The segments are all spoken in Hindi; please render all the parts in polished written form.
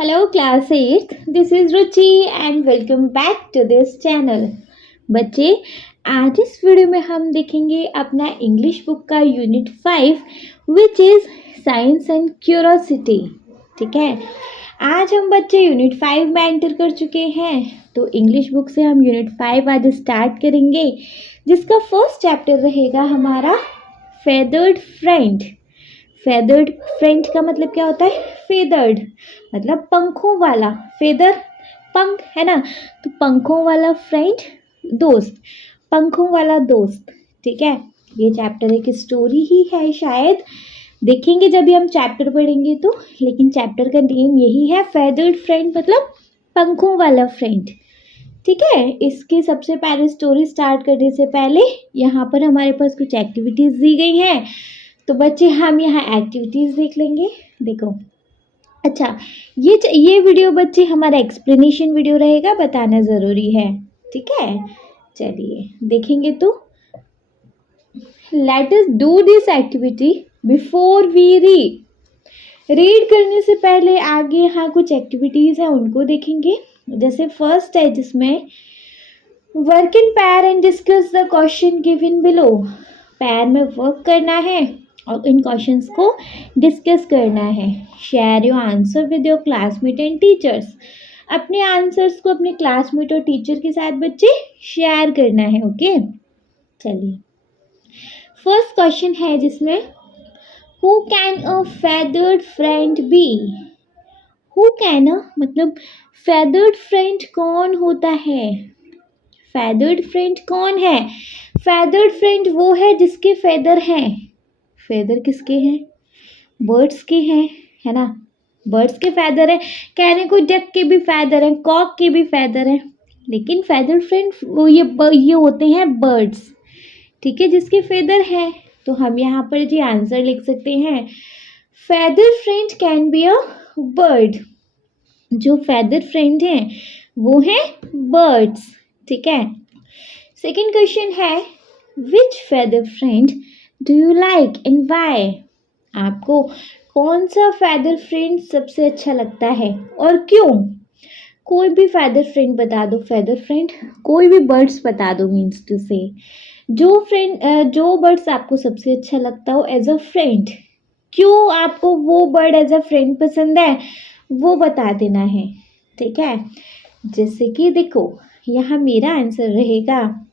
Hello class 8th, this is Ruchi and welcome back to this channel. बच्चे आज इस वीडियो में हम देखेंगे अपना इंग्लिश बुक का unit 5 which is science and curiosity. ठीक है, आज हम बच्चे यूनिट 5 में एंटर कर चुके हैं, तो इंग्लिश बुक से हम यूनिट 5 आज स्टार्ट करेंगे, जिसका फर्स्ट चैप्टर रहेगा हमारा फेदर्ड फ्रेंड। फेदर्ड फ्रेंड का मतलब क्या होता है? फेदर्ड मतलब पंखों वाला, फेदर पंख है ना, तो पंखों वाला फ्रेंड दोस्त, पंखों वाला दोस्त। ठीक है, ये चैप्टर एक स्टोरी ही है, शायद देखेंगे जब भी हम चैप्टर पढ़ेंगे तो, लेकिन चैप्टर का नेम यही है, फेदर्ड फ्रेंड मतलब पंखों वाला फ्रेंड। ठीक है, इसके सबसे पहले स्टोरी स्टार्ट करने से पहले यहाँ पर हमारे पास कुछ एक्टिविटीज़ दी गई हैं, तो बच्चे हम यहाँ एक्टिविटीज़ देख लेंगे। देखो, अच्छा ये वीडियो बच्चे हमारा एक्सप्लेनेशन वीडियो रहेगा, बताना ज़रूरी है। ठीक है, चलिए देखेंगे। तो let us do this activity before we read करने से पहले आगे यहाँ कुछ एक्टिविटीज़ हैं उनको देखेंगे। जैसे फर्स्ट है जिसमें वर्क इन पैर and discuss the question given below. पैर में वर्क करना है और इन क्वेश्चंस को डिस्कस करना है। Share your answer with your classmate and teachers. अपने आंसर्स को अपने क्लासमेट और टीचर के साथ बच्चे शेयर करना है। ओके, चलिए फर्स्ट क्वेश्चन है जिसमें who can a feathered friend be. Who can मतलब फेदर्ड फ्रेंड कौन होता है? फेदर्ड फ्रेंड कौन है? फेदर्ड फ्रेंड वो है जिसके फेदर हैं। फेदर किसके हैं? बर्ड्स के हैं, है ना, बर्ड्स के फेदर हैं। कहने को डक के भी फेदर हैं, कॉक के भी फेदर हैं, लेकिन फेदर फ्रेंड वो ये होते हैं बर्ड्स। ठीक है, जिसके फेदर हैं। तो हम यहाँ पर जी आंसर लिख सकते हैं, feather friend can be a bird. जो फेदर फ्रेंड हैं वो हैं बर्ड्स। ठीक है, सेकेंड क्वेश्चन है which feather friend do you like and why. आपको कौन सा फेदर फ्रेंड सबसे अच्छा लगता है और क्यों? कोई भी फेदर फ्रेंड बता दो, फेदर फ्रेंड कोई भी बर्ड्स बता दो, मीन्स टू से जो बर्ड्स आपको सबसे अच्छा लगता हो एज अ फ्रेंड, क्यों आपको वो बर्ड एज अ फ्रेंड पसंद है वो बता देना है। ठीक है, जैसे कि देखो यहाँ मेरा आंसर रहेगा,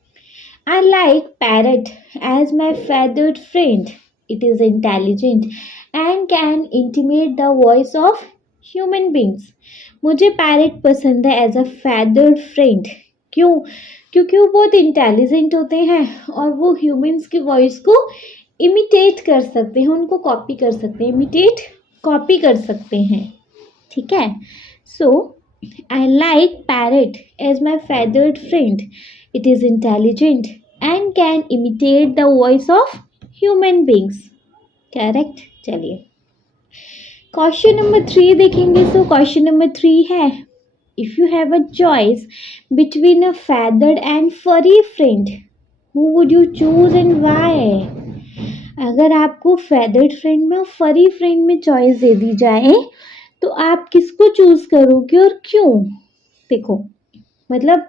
I like parrot as my feathered friend. It is intelligent and can intimate the voice of human beings. मुझे पैरट पसंद है एज अ feathered friend। क्यों? क्योंकि वो बहुत इंटेलिजेंट होते हैं और वो ह्यूमंस की वॉइस को इमिटेट कर सकते हैं, उनको कॉपी कर सकते हैं, इमिटेट कॉपी कर सकते हैं। ठीक है, सो I like parrot as my feathered friend. It is intelligent and can imitate the voice of human beings. Correct? चलिए क्वेश्चन नंबर 3 देखेंगे। सो क्वेश्चन नंबर 3 है, if you have a choice between a feathered and furry friend, who would you choose and why? अगर आपको feathered friend में और furry friend में चॉइस दे दी जाए तो आप किसको चूज करोगे और क्यों? देखो, मतलब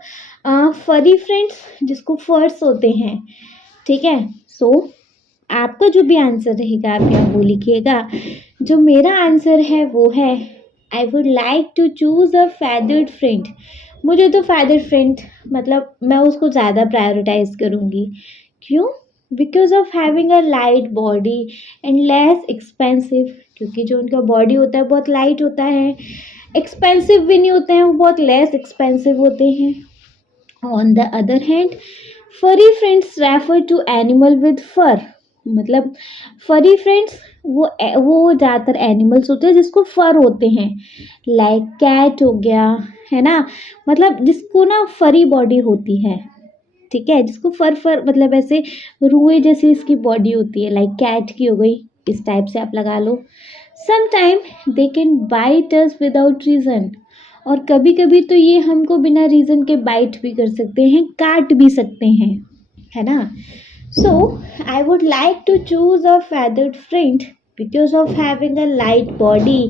फरी फ्रेंड्स जिसको फर्स होते हैं। ठीक है, सो आपका जो भी आंसर रहेगा आप यहाँ वो लिखिएगा। जो मेरा आंसर है वो है, I would like to choose a feathered friend. मुझे तो फेदर्ड फ्रेंड मतलब मैं उसको ज़्यादा प्रायोरिटाइज करूँगी। क्यों? Because of having a light body and less expensive. क्योंकि जो उनका बॉडी होता है बहुत लाइट होता है, एक्सपेंसिव भी नहीं होते हैं, वो बहुत लेस एक्सपेंसिव होते हैं। On the other hand furry friends refer to animal with fur. मतलब फरी फ्रेंड्स वो ज़्यादातर एनिमल्स होते हैं जिसको फर होते हैं, लाइक कैट हो गया, है ना, मतलब जिसको ना फरी बॉडी होती है। ठीक है, जिसको फर मतलब ऐसे रुए जैसी इसकी बॉडी होती है, लाइक कैट की हो गई, इस टाइप से आप लगा लो। Sometime they can bite us without reason. और कभी कभी तो ये हमको बिना रीज़न के बाइट भी कर सकते हैं, काट भी सकते हैं, है ना। So I would like to choose a feathered friend because of having a light body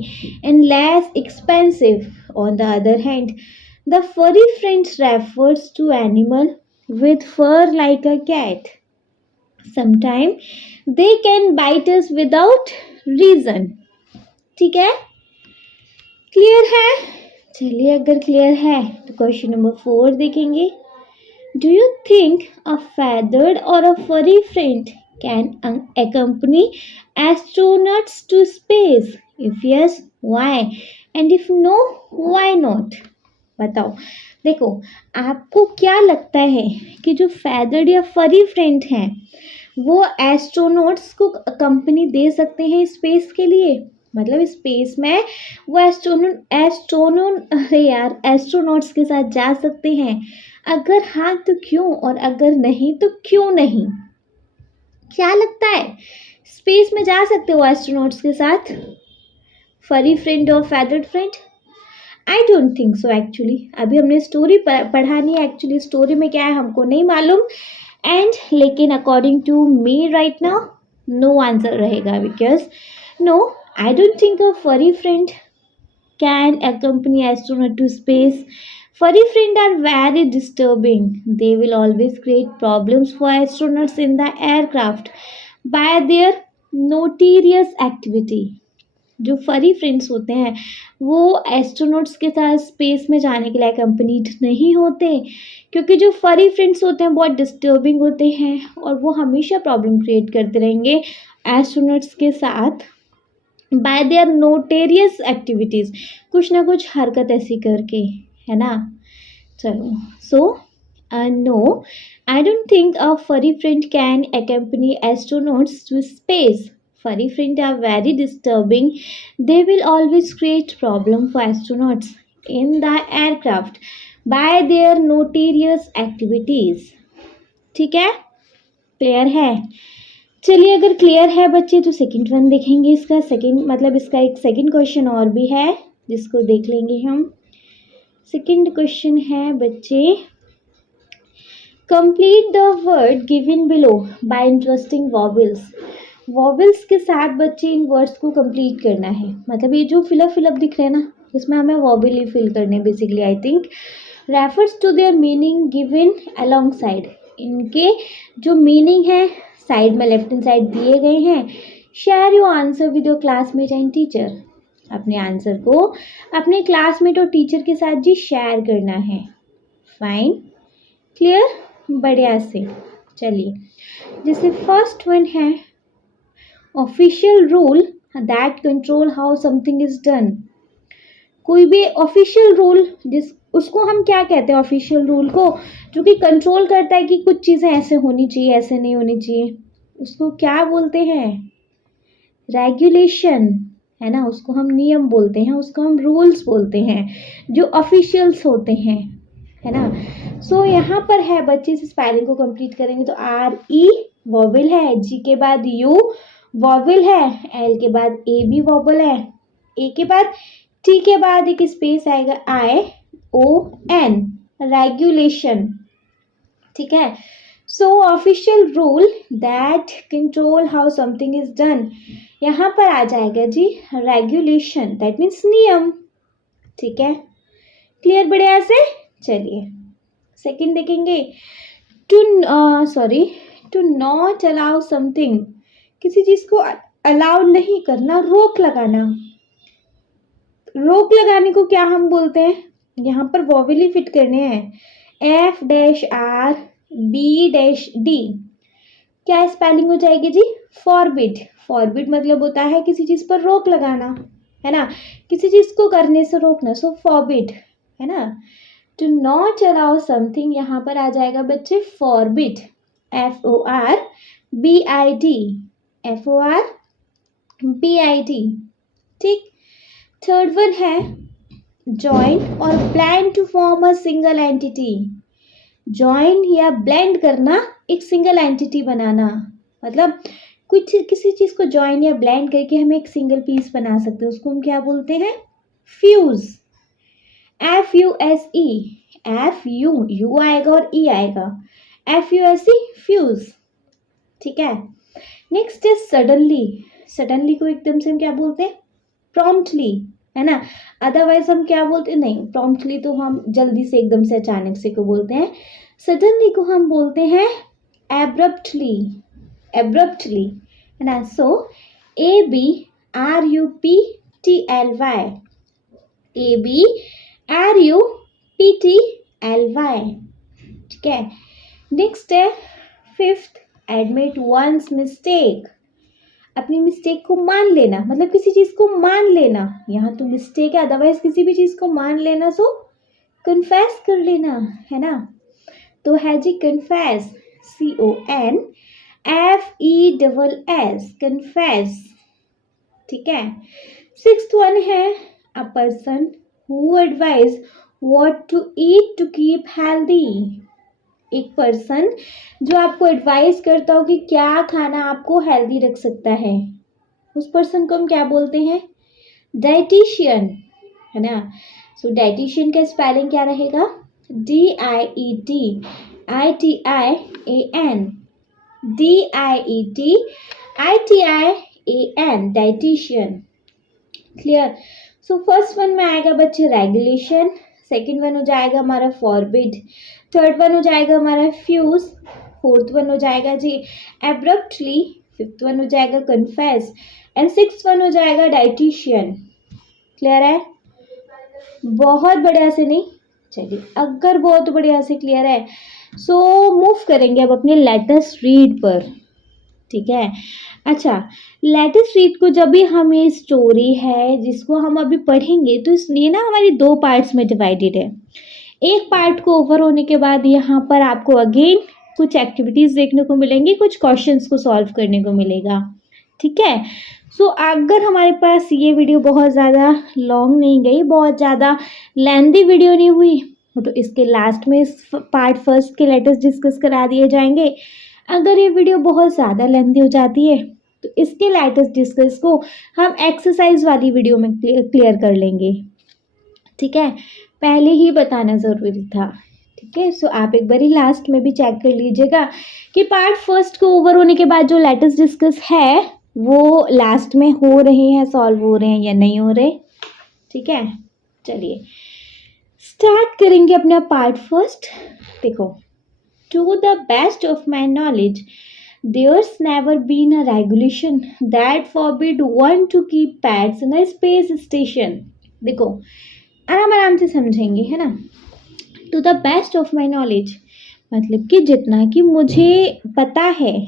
and less expensive. On the other hand, the furry friend refers to animal with fur like a cat. Sometimes they can bite us without reason. ठीक है, क्लियर है? चलिए अगर क्लियर है तो क्वेश्चन नंबर 4 देखेंगे. Do you think a feathered or a furry friend can accompany astronauts to space? If yes, why? And if no, why not? बताओ. देखो, आपको क्या लगता है कि जो feathered या furry friend हैं वो एस्ट्रोनॉट्स को कंपनी दे सकते हैं स्पेस के लिए? मतलब स्पेस में वो एस्ट्रोनॉट्स के साथ जा सकते हैं? अगर हाँ तो क्यों, और अगर नहीं तो क्यों नहीं? क्या लगता है, स्पेस में जा सकते हो एस्ट्रोनॉट्स के साथ, फरी फ्रेंड और feathered friend? I don't think so actually. अभी हमने स्टोरी पढ़ानी है, एक्चुअली स्टोरी में क्या है हमको नहीं मालूम. एंड लेकिन according to me right now no answer रहेगा, because no, I don't think a furry friend can accompany astronaut to space. Furry friends are very disturbing. They will always create problems for astronauts in the aircraft by their notorious activity. जो फरी फ्रेंड्स होते हैं वो एस्ट्रोनॉट्स के साथ स्पेस में जाने के लिए कंपनीड नहीं होते, क्योंकि जो फरी फ्रेंड्स होते हैं बहुत डिस्टर्बिंग होते हैं और वो हमेशा प्रॉब्लम क्रिएट करते रहेंगे एस्ट्रोनॉट्स के साथ बाय देयर नोटेरियस एक्टिविटीज़, कुछ ना कुछ हरकत ऐसी करके, है ना. चलो, so no, I don't think a furry friend can accompany astronauts to space. Furry friends are very disturbing. They will always create problem for astronauts in the aircraft by their notorious activities. ठीक है, क्लियर है? चलिए अगर क्लियर है बच्चे तो सेकंड वन देखेंगे. इसका सेकंड मतलब इसका एक सेकंड क्वेश्चन और भी है जिसको देख लेंगे हम. सेकंड क्वेश्चन है बच्चे, complete the word given below by interesting vowels. Vowels के साथ बच्चे इन वर्ड्स को कंप्लीट करना है. मतलब ये जो फिलअप दिख रहे हैं ना, इसमें हमें वॉवेल ही फिल करने basically. I think refers to their meaning given alongside. इनके जो मीनिंग है साइड में लेफ्ट हैंड साइड दिए गए हैं. Share your answer with your classmate and teacher. अपने आंसर को अपने क्लासमेट और टीचर के साथ जी शेयर करना है. फाइन, क्लियर, बढ़िया से. चलिए, जैसे फर्स्ट वन है official rule that control how something is done. कोई भी ऑफिशियल रूल उसको हम क्या कहते हैं? ऑफिशियल रूल को जो कि कंट्रोल करता है कि कुछ चीज़ें ऐसे होनी चाहिए, ऐसे नहीं होनी चाहिए, उसको क्या बोलते हैं? रेगुलेशन, है ना. उसको हम नियम बोलते हैं, उसको हम रूल्स बोलते हैं, जो ऑफिशियल्स होते हैं, है ना. सो यहाँ पर है बच्चे, इस स्पेलिंग को कंप्लीट करेंगे तो RE वॉवेल है, G के बाद U वॉवेल है, L के बाद A भी वॉवेल है, A के बाद T के बाद एक स्पेस आएगा ION, रेगुलेशन. ठीक है. सो official rule that control how something is done, यहाँ पर आ जाएगा जी रेगुलेशन, दैट मीन्स नियम. ठीक है, क्लियर, बढ़िया से. चलिए सेकंड देखेंगे. टू नॉट अलाउ समथिंग, किसी चीज़ को अलाउ नहीं करना, रोक लगाना. रोक लगाने को क्या हम बोलते हैं? यहाँ पर वॉवेल ही फिट करने हैं. F-R B-D, क्या स्पेलिंग हो जाएगी जी? फॉरबिड. फॉरबिड मतलब होता है किसी चीज़ पर रोक लगाना, है ना, किसी चीज़ को करने से रोकना. सो फॉरबिड, है ना. टू नॉट अलाउ समथिंग, यहाँ पर आ जाएगा बच्चे फॉरबिड, FORBID, FORBID. ठीक. थर्ड वन है जॉइन और blend to form a single entity. Join या ब्लेंड करना, एक सिंगल एंटिटी बनाना. मतलब कुछ किसी चीज़ को जॉइन या ब्लेंड करके हम एक सिंगल पीस बना सकते हैं, उसको हम क्या बोलते हैं? फ्यूज. FUSE, U आएगा और E आएगा, FUSE, फ्यूज. ठीक है. Next is suddenly. सडनली को एकदम से हम क्या बोलते हैं? प्रॉम्प्टली, है ना। अदरवाइज हम क्या बोलते हैं? नहीं, प्रॉम्प्टली तो हम जल्दी से, एकदम से, अचानक से को बोलते हैं। सडनली को हम बोलते हैं एब्रप्टली, एब्रप्टली, है ना। सो ABRUPTLY, ABRUPTLY, ठीक है। नेक्स्ट है फिफ्थ, एडमिट वंस मिस्टेक, अपनी मिस्टेक को मान लेना, मतलब किसी चीज को मान लेना। यहाँ तो मिस्टेक है, अदरवाइज किसी भी चीज को मान लेना, सो कन्फेस कर लेना, है ना। तो है जी कन्फेस, CONFESS, कन्फेस, ठीक है। सिक्स्थ वन है a person who advise what to eat to keep healthy, एक पर्सन जो आपको एडवाइस करता हो कि क्या खाना आपको हेल्दी रख सकता है, उस पर्सन को हम क्या बोलते हैं? डाइटिशियन, है ना। सो डाइटिशियन का स्पेलिंग क्या रहेगा? DIETITIAN, DIETITIAN, dietitian, clear. So first one में आएगा बच्चे रेगुलेशन, सेकेंड वन हो जाएगा हमारा फॉरबिड, थर्ड वन हो जाएगा हमारा फ्यूज, फोर्थ वन हो जाएगा जी एब्रप्टली, फिफ्थ वन हो जाएगा कन्फेस, एंड सिक्स्थ वन हो जाएगा डाइटिशियन। क्लियर है? बहुत बढ़िया से नहीं, चलिए अगर बहुत बढ़िया से क्लियर है सो मूव करेंगे अब अपने लेटेस्ट रीड पर, ठीक है। अच्छा, लेटेस्ट रीड को जब भी हम, ये स्टोरी है जिसको हम अभी पढ़ेंगे, तो इसलिए ना हमारी दो पार्ट्स में डिवाइडेड है। एक पार्ट को ओवर होने के बाद यहाँ पर आपको अगेन कुछ एक्टिविटीज देखने को मिलेंगी, कुछ क्वेश्चंस को सॉल्व करने को मिलेगा, ठीक है। सो अगर हमारे पास ये वीडियो बहुत ज़्यादा लॉन्ग नहीं गई, बहुत ज़्यादा लेंथी वीडियो नहीं हुई, तो इसके लास्ट में इस पार्ट फर्स्ट के लेटर्स डिस्कस करा दिए जाएंगे। अगर ये वीडियो बहुत ज़्यादा लेंथी हो जाती है तो इसके लेटर्स डिस्कस को हम एक्सरसाइज वाली वीडियो में क्लियर कर लेंगे, ठीक है। पहले ही बताना ज़रूरी था, ठीक है। सो आप एक बारी लास्ट में भी चेक कर लीजिएगा कि पार्ट फर्स्ट को ओवर होने के बाद जो लेटर्स डिस्कस है वो लास्ट में हो रहे हैं, सॉल्व हो रहे हैं या नहीं हो रहे, ठीक है। चलिए स्टार्ट करेंगे अपना पार्ट फर्स्ट। देखो, to the best of my knowledge there's never been a regulation that forbid one to keep pets in a space station। देखो आराम आराम से समझेंगे, है ना। To the best of my knowledge मतलब कि जितना कि मुझे पता है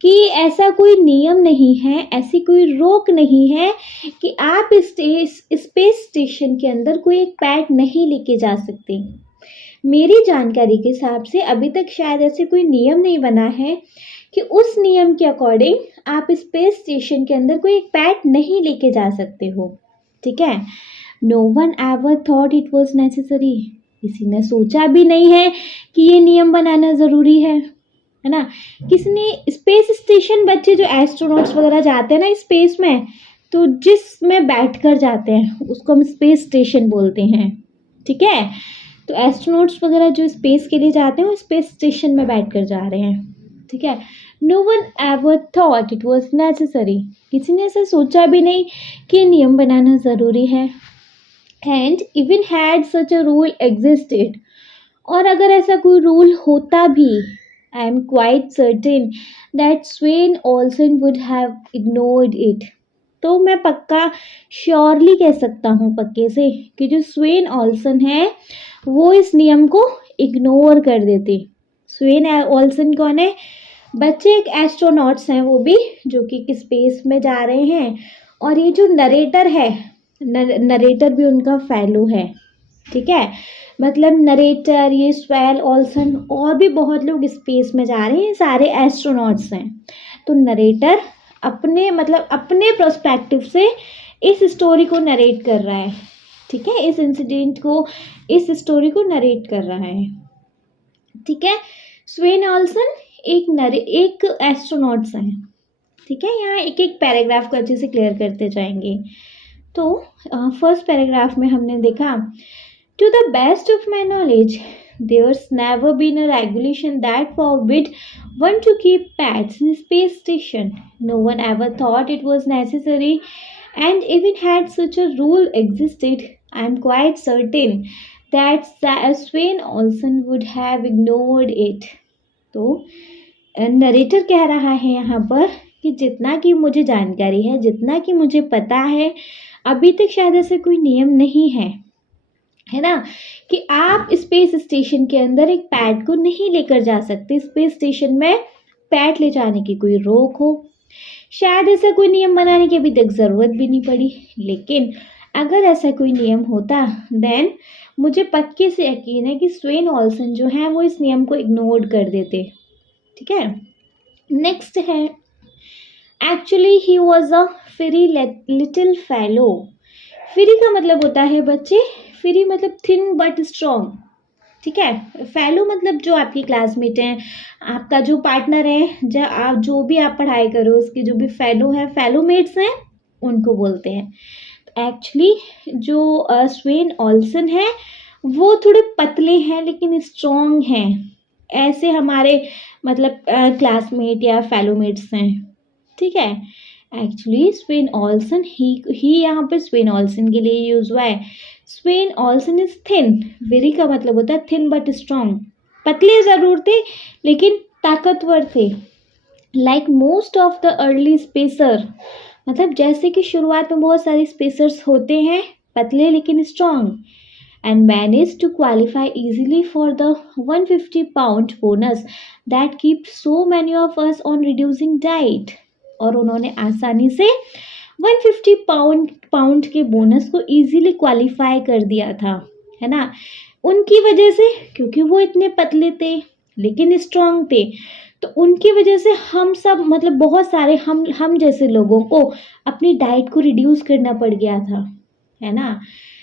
कि ऐसा कोई नियम नहीं है, ऐसी कोई रोक नहीं है कि आप इस स्पेस स्टेशन के अंदर कोई एक पेट नहीं लेके जा सकते। मेरी जानकारी के हिसाब से अभी तक शायद ऐसे कोई नियम नहीं बना है कि उस नियम के अकॉर्डिंग आप स्पेस स्टेशन के अंदर कोई एक पेट नहीं लेके जा सकते हो, ठीक है। No one ever thought it was necessary, किसी ने सोचा भी नहीं है कि ये नियम बनाना ज़रूरी है ना। किसी ने स्पेस स्टेशन, बच्चे जो एस्ट्रोनॉट्स वगैरह जाते हैं ना स्पेस में, तो जिसमें बैठ कर जाते हैं उसको हम स्पेस स्टेशन बोलते हैं, ठीक है। तो एस्ट्रोनॉट्स वगैरह जो स्पेस के लिए जाते हैं वो स्पेस स्टेशन में बैठ कर जा रहे हैं, ठीक है। No one ever thought it was necessary, किसी ने ऐसा सोचा भी नहीं कि नियम बनाना ज़रूरी है। And even had such a rule existed, और अगर ऐसा कोई रूल होता भी, I am quite certain that Sven Olson would have ignored it, तो मैं पक्का श्योरली कह सकता हूँ पक्के से कि जो स्वेन ऑल्सन है वो इस नियम को इग्नोर कर देते। स्वेन ऑल्सन कौन है बच्चे? एक एस्ट्रोनॉट्स हैं वो भी, जो कि स्पेस में जा रहे हैं। और ये जो नरेटर है, नरेटर भी उनका फेलो है, ठीक है। मतलब नरेटर, ये स्वेन ऑल्सन और भी बहुत लोग स्पेस में जा रहे हैं, सारे एस्ट्रोनॉट्स हैं। तो नरेटर अपने मतलब अपने पर्सपेक्टिव से इस स्टोरी को नरेट कर रहा है, ठीक है। इस इंसिडेंट को, इस स्टोरी को नरेट कर रहा है, ठीक है। स्वेन ऑल्सन एक एस्ट्रोनॉट्स हैं, ठीक है। यहाँ एक एक पैराग्राफ को अच्छे से क्लियर करते जाएंगे। तो फर्स्ट पैराग्राफ में हमने देखा, to the best of my knowledge there's never been a regulation that forbid one to keep pets in space station. No one ever thought it was necessary, and even had such a rule existed, I'm quite certain that Swain Olsen would have ignored it. तो नरेटर कह रहा है यहाँ पर कि जितना कि मुझे जानकारी है, जितना कि मुझे पता है, अभी तक शायद ऐसे कोई नियम नहीं है ना, कि आप स्पेस स्टेशन के अंदर एक पैट को नहीं लेकर जा सकते। स्पेस स्टेशन में पैट ले जाने की कोई रोक हो, शायद ऐसा कोई नियम बनाने की अभी तक ज़रूरत भी नहीं पड़ी। लेकिन अगर ऐसा कोई नियम होता देन मुझे पक्के से यकीन है कि स्वेन ऑल्सन जो है वो इस नियम को इग्नोर कर देते। ठीक है, नेक्स्ट है, actually he was a free little fellow. Free का मतलब होता है बच्चे, फ्री मतलब थिन बट स्ट्रॉन्ग। ठीक है, फेलो मतलब जो आपकी क्लासमेट हैं, आपका जो पार्टनर है, जो भी आप पढ़ाई करो उसके जो भी फेलो है, फेलोमेट्स हैं, उनको बोलते हैं। एक्चुअली जो स्वेन ऑल्सन है वो थोड़े पतले हैं लेकिन स्ट्रॉन्ग हैं, ऐसे हमारे मतलब क्लासमेट या फेलोमेट्स हैं। ठीक है, एक्चुअली स्वेन ऑल्सन ही यहाँ पर स्वेन ऑल्सन के लिए यूज हुआ है। स्वेन ऑल्सन इज थिन, वेरी का मतलब होता है थिन बट स्ट्रॉन्ग, पतले ज़रूर थे लेकिन ताकतवर थे। Like most of the early spacer, मतलब जैसे कि शुरुआत में बहुत सारे स्पेसर्स होते हैं पतले लेकिन strong, and managed to qualify easily for the 150 pound bonus that keeps so many of us on reducing diet। और उन्होंने आसानी से 150 पाउंड के बोनस को इजीली क्वालिफाई कर दिया था, है ना, उनकी वजह से, क्योंकि वो इतने पतले थे लेकिन स्ट्रांग थे। तो उनकी वजह से हम सब मतलब बहुत सारे हम जैसे लोगों को अपनी डाइट को रिड्यूस करना पड़ गया था, है ना।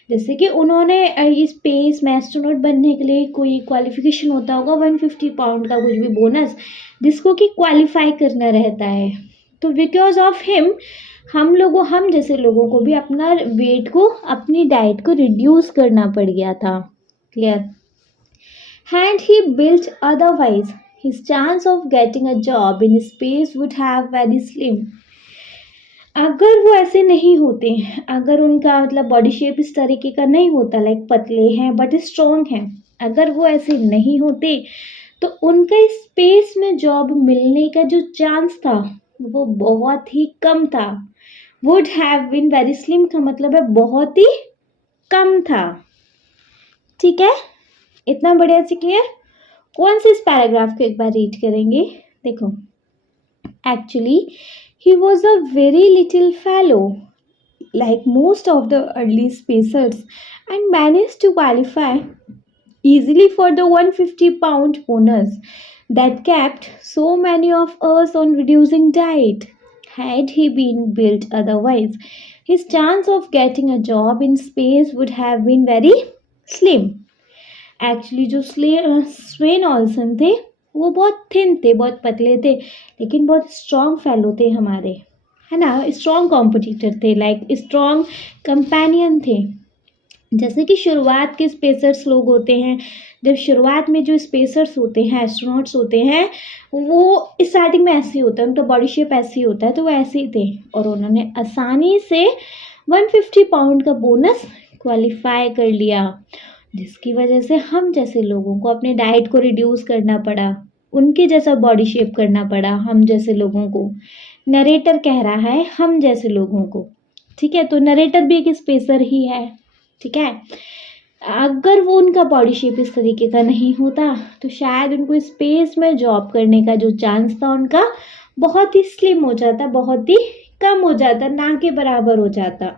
जैसे कि उन्होंने स्पेस में एस्ट्रोनॉट बनने के लिए कोई क्वालिफिकेशन होता होगा 150 पाउंड का कुछ भी बोनस, जिसको कि क्वालिफाई करना रहता है। तो बिकॉज ऑफ हिम हम जैसे लोगों को भी अपना वेट को, अपनी डाइट को रिड्यूस करना पड़ गया था। Clear. Had he built otherwise his chance of getting a job in space would have very slim. अगर वो ऐसे नहीं होते, अगर उनका मतलब बॉडी शेप इस तरीके का नहीं होता, लाइक पतले हैं बट स्ट्रॉन्ग हैं, अगर वो ऐसे नहीं होते तो उनका स्पेस में जॉब मिलने का जो चांस था वो बहुत ही कम था। Would have been very slim का मतलब है बहुत ही कम था। ठीक है, इतना बढ़िया से क्लियर। कौन से इस पैराग्राफ को एक बार रीड करेंगे, देखो। Actually he was a very little fellow, like most of the early spacers, and managed to qualify easily for the 150 pound bonus that kept so many of us on reducing diet. Had he been built otherwise, his chance of getting a job in space would have been very slim. Actually, जो स्वेन ऑल्सन थे वो बहुत थिन थे, बहुत पतले थे, लेकिन बहुत स्ट्रॉन्ग फेलो थे हमारे, है ना, स्ट्रॉन्ग कॉम्पिटिटर थे, लाइक स्ट्रॉन्ग कंपेनियन थे। जैसे कि शुरुआत के स्पेसर्स लोग होते हैं, जब शुरुआत में जो स्पेसर्स होते हैं, एस्ट्रोनॉट्स होते हैं, वो स्टार्टिंग में ऐसे ही होता है, उनका बॉडी शेप ऐसे ही होता है, तो वो ऐसे ही थे और उन्होंने आसानी से 150 पाउंड का बोनस क्वालिफाई कर लिया, जिसकी वजह से हम जैसे लोगों को अपने डाइट को रिड्यूस करना पड़ा, उनके जैसा बॉडी शेप करना पड़ा हम जैसे लोगों को। नरेटर कह रहा है हम जैसे लोगों को, ठीक है, तो नरेटर भी एक स्पेसर ही है। ठीक है, अगर वो उनका बॉडी शेप इस तरीके का नहीं होता तो शायद उनको स्पेस में जॉब करने का जो चांस था उनका बहुत ही स्लिम हो जाता, बहुत ही कम हो जाता, ना के बराबर हो जाता।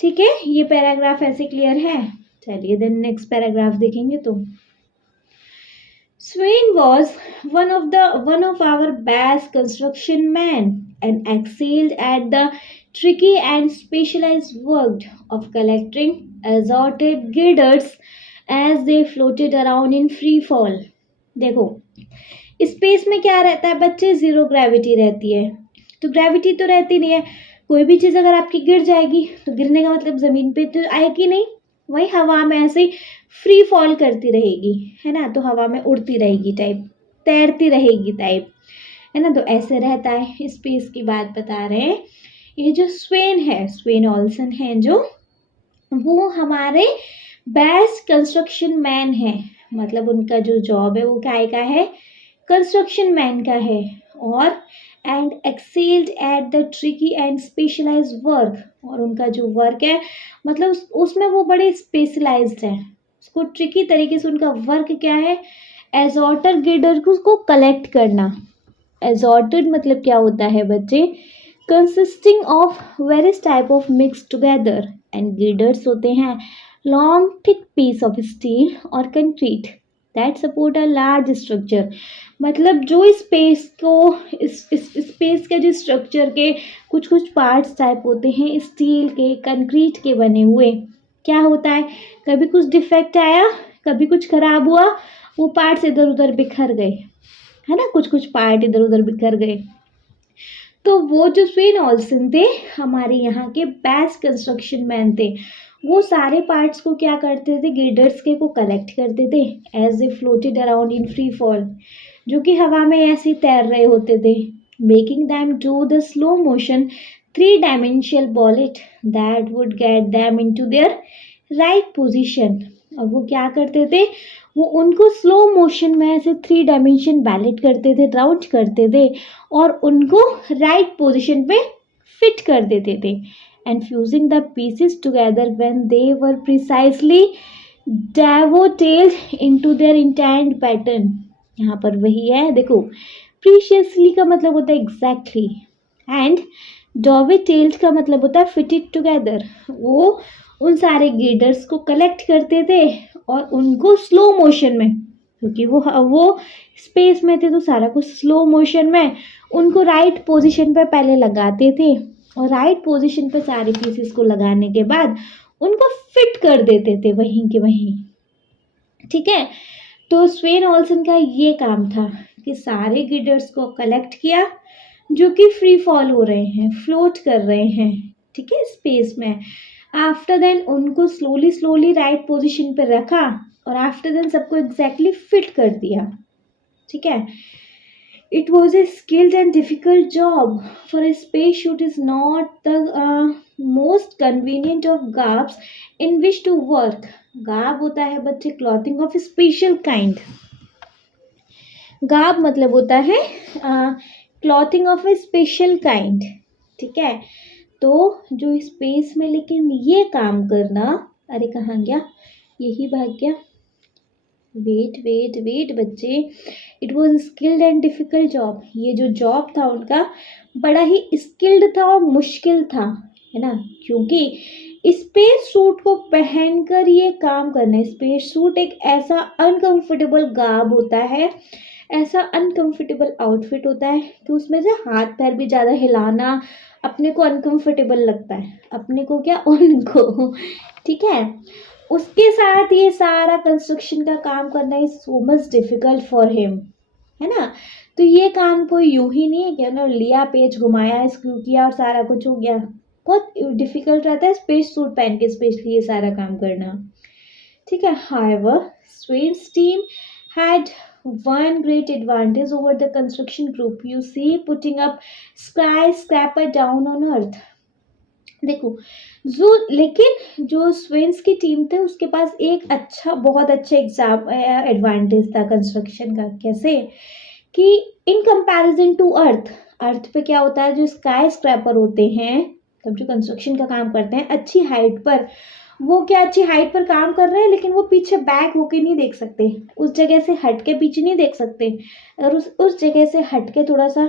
ठीक है, ये पैराग्राफ ऐसे क्लियर है। चलिए देन नेक्स्ट पैराग्राफ देखेंगे। तो Swain was one of our best construction men and excelled at the tricky and specialized work of collecting assorted girders as they floated around in free fall। देखो स्पेस में क्या रहता है बच्चे, जीरो ग्रेविटी रहती है, तो ग्रेविटी तो रहती नहीं है, कोई भी चीज़ अगर आपकी गिर जाएगी तो गिरने का मतलब ज़मीन पे तो आएगी नहीं, वही हवा में ऐसे फ्री फॉल करती रहेगी, है ना, तो हवा में उड़ती रहेगी टाइप, तैरती रहेगी टाइप, है ना, तो ऐसे रहता है। स्पेस की बात बता रहे हैं। ये जो स्वेन है, स्वेन ऑल्सन है जो, वो हमारे बेस्ट कंस्ट्रक्शन मैन है। मतलब उनका जो जॉब है वो क्या का है, कंस्ट्रक्शन मैन का है। और and excelled at the tricky and specialised work, और उनका जो वर्क है मतलब उसमें वो बड़े स्पेशलाइज्ड हैं। उसको ट्रिकी तरीके से उनका वर्क क्या है, एजॉर्टर गिडर को कलेक्ट करना। एजॉर्टेड मतलब क्या होता है बच्चे, consisting of various type of mix together, and girders होते हैं long thick piece of steel और concrete that support a large structure. मतलब जो स्पेस को इस स्पेस के जो स्ट्रक्चर के कुछ कुछ पार्ट्स टाइप होते हैं स्टील के कंक्रीट के बने हुए, क्या होता है कभी कुछ डिफेक्ट आया, कभी कुछ खराब हुआ, वो पार्ट्स इधर उधर बिखर गए, है ना, कुछ कुछ पार्ट इधर उधर बिखर गए। तो वो जो स्वेन ऑल्सन थे हमारे यहाँ के बेस्ट कंस्ट्रक्शन मैन थे। वो सारे पार्ट्स को क्या करते थे, गिल्डर्स के को कलेक्ट करते थे as a floated around in free fall, जो कि हवा में ऐसे तैर रहे होते थे, making them do the slow motion 3 dimensional ballet that would get them into their right position. और वो क्या करते थे, वो उनको स्लो मोशन में ऐसे 3 डायमेंशन बैलेट करते थे, राउंड करते थे और उनको राइट पोजीशन पे फिट कर देते थे, and fusing the pieces together when they were precisely dovetailed into their intended pattern. यहाँ पर वही है देखो, प्रीशियसली का मतलब होता है एग्जैक्टली, एंड डोवेटेल्ड का मतलब होता है फिटेड टुगेदर। वो उन सारे गिडर्स को कलेक्ट करते थे और उनको स्लो मोशन में, क्योंकि वो स्पेस में थे तो सारा कुछ स्लो मोशन में उनको राइट पोजीशन पे पहले लगाते थे, और राइट पोजीशन पे सारे पीसेस को लगाने के बाद उनको फिट कर देते थे वहीं के वहीं। ठीक है, तो स्वेन ऑल्सन का ये काम था कि सारे गिडर्स को कलेक्ट किया जो कि फ्री फॉल हो रहे हैं, फ्लोट कर रहे हैं, ठीक है, स्पेस में। आफ्टर देन उनको स्लोली स्लोली राइट पोजीशन पे रखा और आफ्टर देन सबको एग्जैक्टली फिट कर दिया। ठीक है, it was a skilled and difficult job for a space suit is not the most convenient of garbs in which to work. Garb होता है बच्चे clothing of special kind. Garb मतलब होता है clothing of a special kind. ठीक है, तो जो स्पेस में लेकिन ये काम करना, अरे कहाँ गया, यही भाग गया, वेट वेट वेट बच्चे, it was skilled and difficult job. ये जो जॉब था उनका बड़ा ही स्किल्ड था और मुश्किल था, है ना, क्योंकि स्पेस सूट को पहनकर ये काम करना। स्पेस सूट एक ऐसा अनकंफर्टेबल गार्ब होता है, ऐसा अनकंफर्टेबल आउटफिट होता है कि उसमें से हाथ पैर भी ज़्यादा हिलाना अपने को अनकंफर्टेबल लगता है, अपने को क्या, उनको। ठीक है, उसके साथ ये सारा कंस्ट्रक्शन का काम करना is so much difficult for him, है ना। तो ये काम कोई यूं ही नहीं है कि ना लिया पेज घुमाया स्क्रू किया और सारा कुछ हो गया। बहुत डिफिकल्ट रहता है स्पेस सूट पहन के स्पेशली ये सारा काम करना। ठीक है, however Swain's team had one great advantage over the construction group. You see, putting up skyscraper down on earth. देखो जो, लेकिन जो स्वेन्स की टीम थे उसके पास एक अच्छा, बहुत अच्छा एग्जाम एडवांटेज था कंस्ट्रक्शन का। कैसे कि इन कंपैरिजन टू अर्थ, अर्थ पे क्या होता है, जो स्काई स्क्रैपर होते हैं, तब जो कंस्ट्रक्शन का काम करते हैं अच्छी हाइट पर, वो क्या अच्छी हाइट पर काम कर रहे हैं लेकिन वो पीछे बैक होके नहीं देख सकते, उस जगह से हट के पीछे नहीं देख सकते। और उस जगह से हट के थोड़ा सा,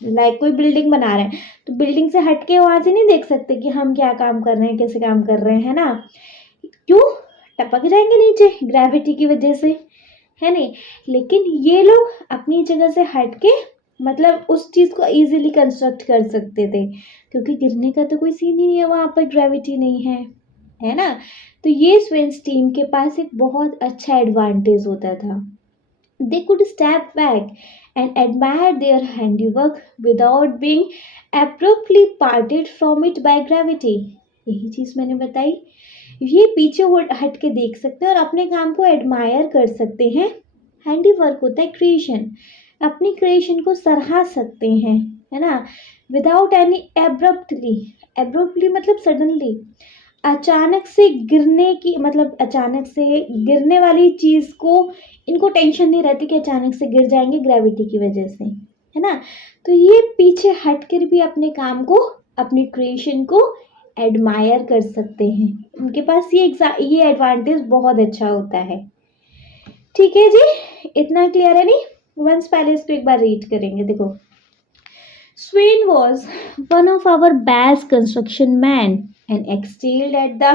लाइक कोई बिल्डिंग बना रहे हैं तो बिल्डिंग से हट के वहाँ से नहीं देख सकते कि हम क्या काम कर रहे हैं, कैसे काम कर रहे हैं ना, क्यों, टपक जाएंगे नीचे ग्रेविटी की वजह से, है नहीं। लेकिन ये लोग अपनी जगह से हट के मतलब उस चीज़ को इजीली कंस्ट्रक्ट कर सकते थे, क्योंकि गिरने का तो कोई सीन ही नहीं है, वहाँ पर ग्रेविटी नहीं है ना। तो ये स्वेन्स टीम के पास एक बहुत अच्छा एडवांटेज होता था। They could step back and admire their handiwork without being abruptly parted from it by gravity. यही चीज़ मैंने बताई ये पीछे हट के देख सकते हैं और अपने काम को एडमायर कर सकते हैं। हैंडी वर्क होता है क्रिएशन, अपनी क्रिएशन को सराह सकते हैं, है ना, विदाउट एनी एब्रप्टली, एब्रप्टली मतलब सडनली, अचानक से गिरने की, मतलब अचानक से गिरने वाली चीज़ को इनको टेंशन नहीं रहती कि अचानक से गिर जाएंगे ग्रेविटी की वजह से, है ना। तो ये पीछे हटकर भी अपने काम को, अपनी क्रिएशन को एडमायर कर सकते हैं। उनके पास ये एडवांटेज बहुत अच्छा होता है। ठीक है जी, इतना क्लियर है नहीं? वंस पहले इसको एक बार रीड करेंगे। देखो, Swain was one of our best construction men and excelled at the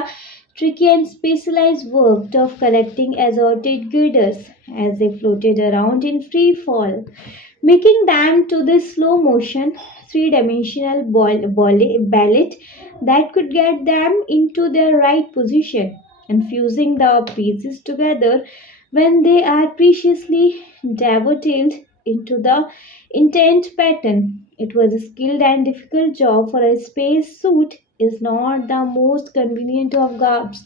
tricky and specialized work of collecting assorted girders as they floated around in free fall, making them to the slow motion three-dimensional ballet that could get them into their right position and fusing the pieces together when they are preciously dovetailed into the intent pattern. It was a skilled and difficult job, for a space suit is not the most convenient of garbs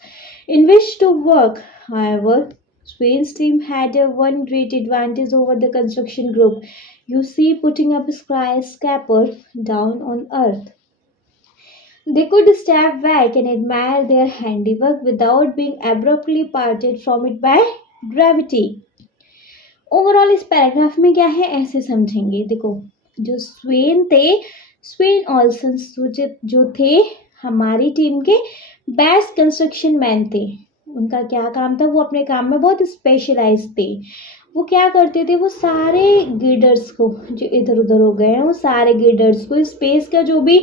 in which to work. However, Swain's team had one great advantage over the construction group you see putting up a skyscraper down on earth. They could step back and admire their handiwork without being abruptly parted from it by gravity. Overall इस पैराग्राफ में क्या है ऐसे समझेंगे। देखो, जो स्वेन थे, स्वेन ऑल्सन जो थे हमारी टीम के बेस्ट कंस्ट्रक्शन मैन थे। उनका क्या काम था, वो अपने काम में बहुत स्पेशलाइज थे। वो क्या करते थे, वो सारे गिडर्स को जो इधर उधर हो गए हैं, वो सारे गिडर्स को, स्पेस का जो भी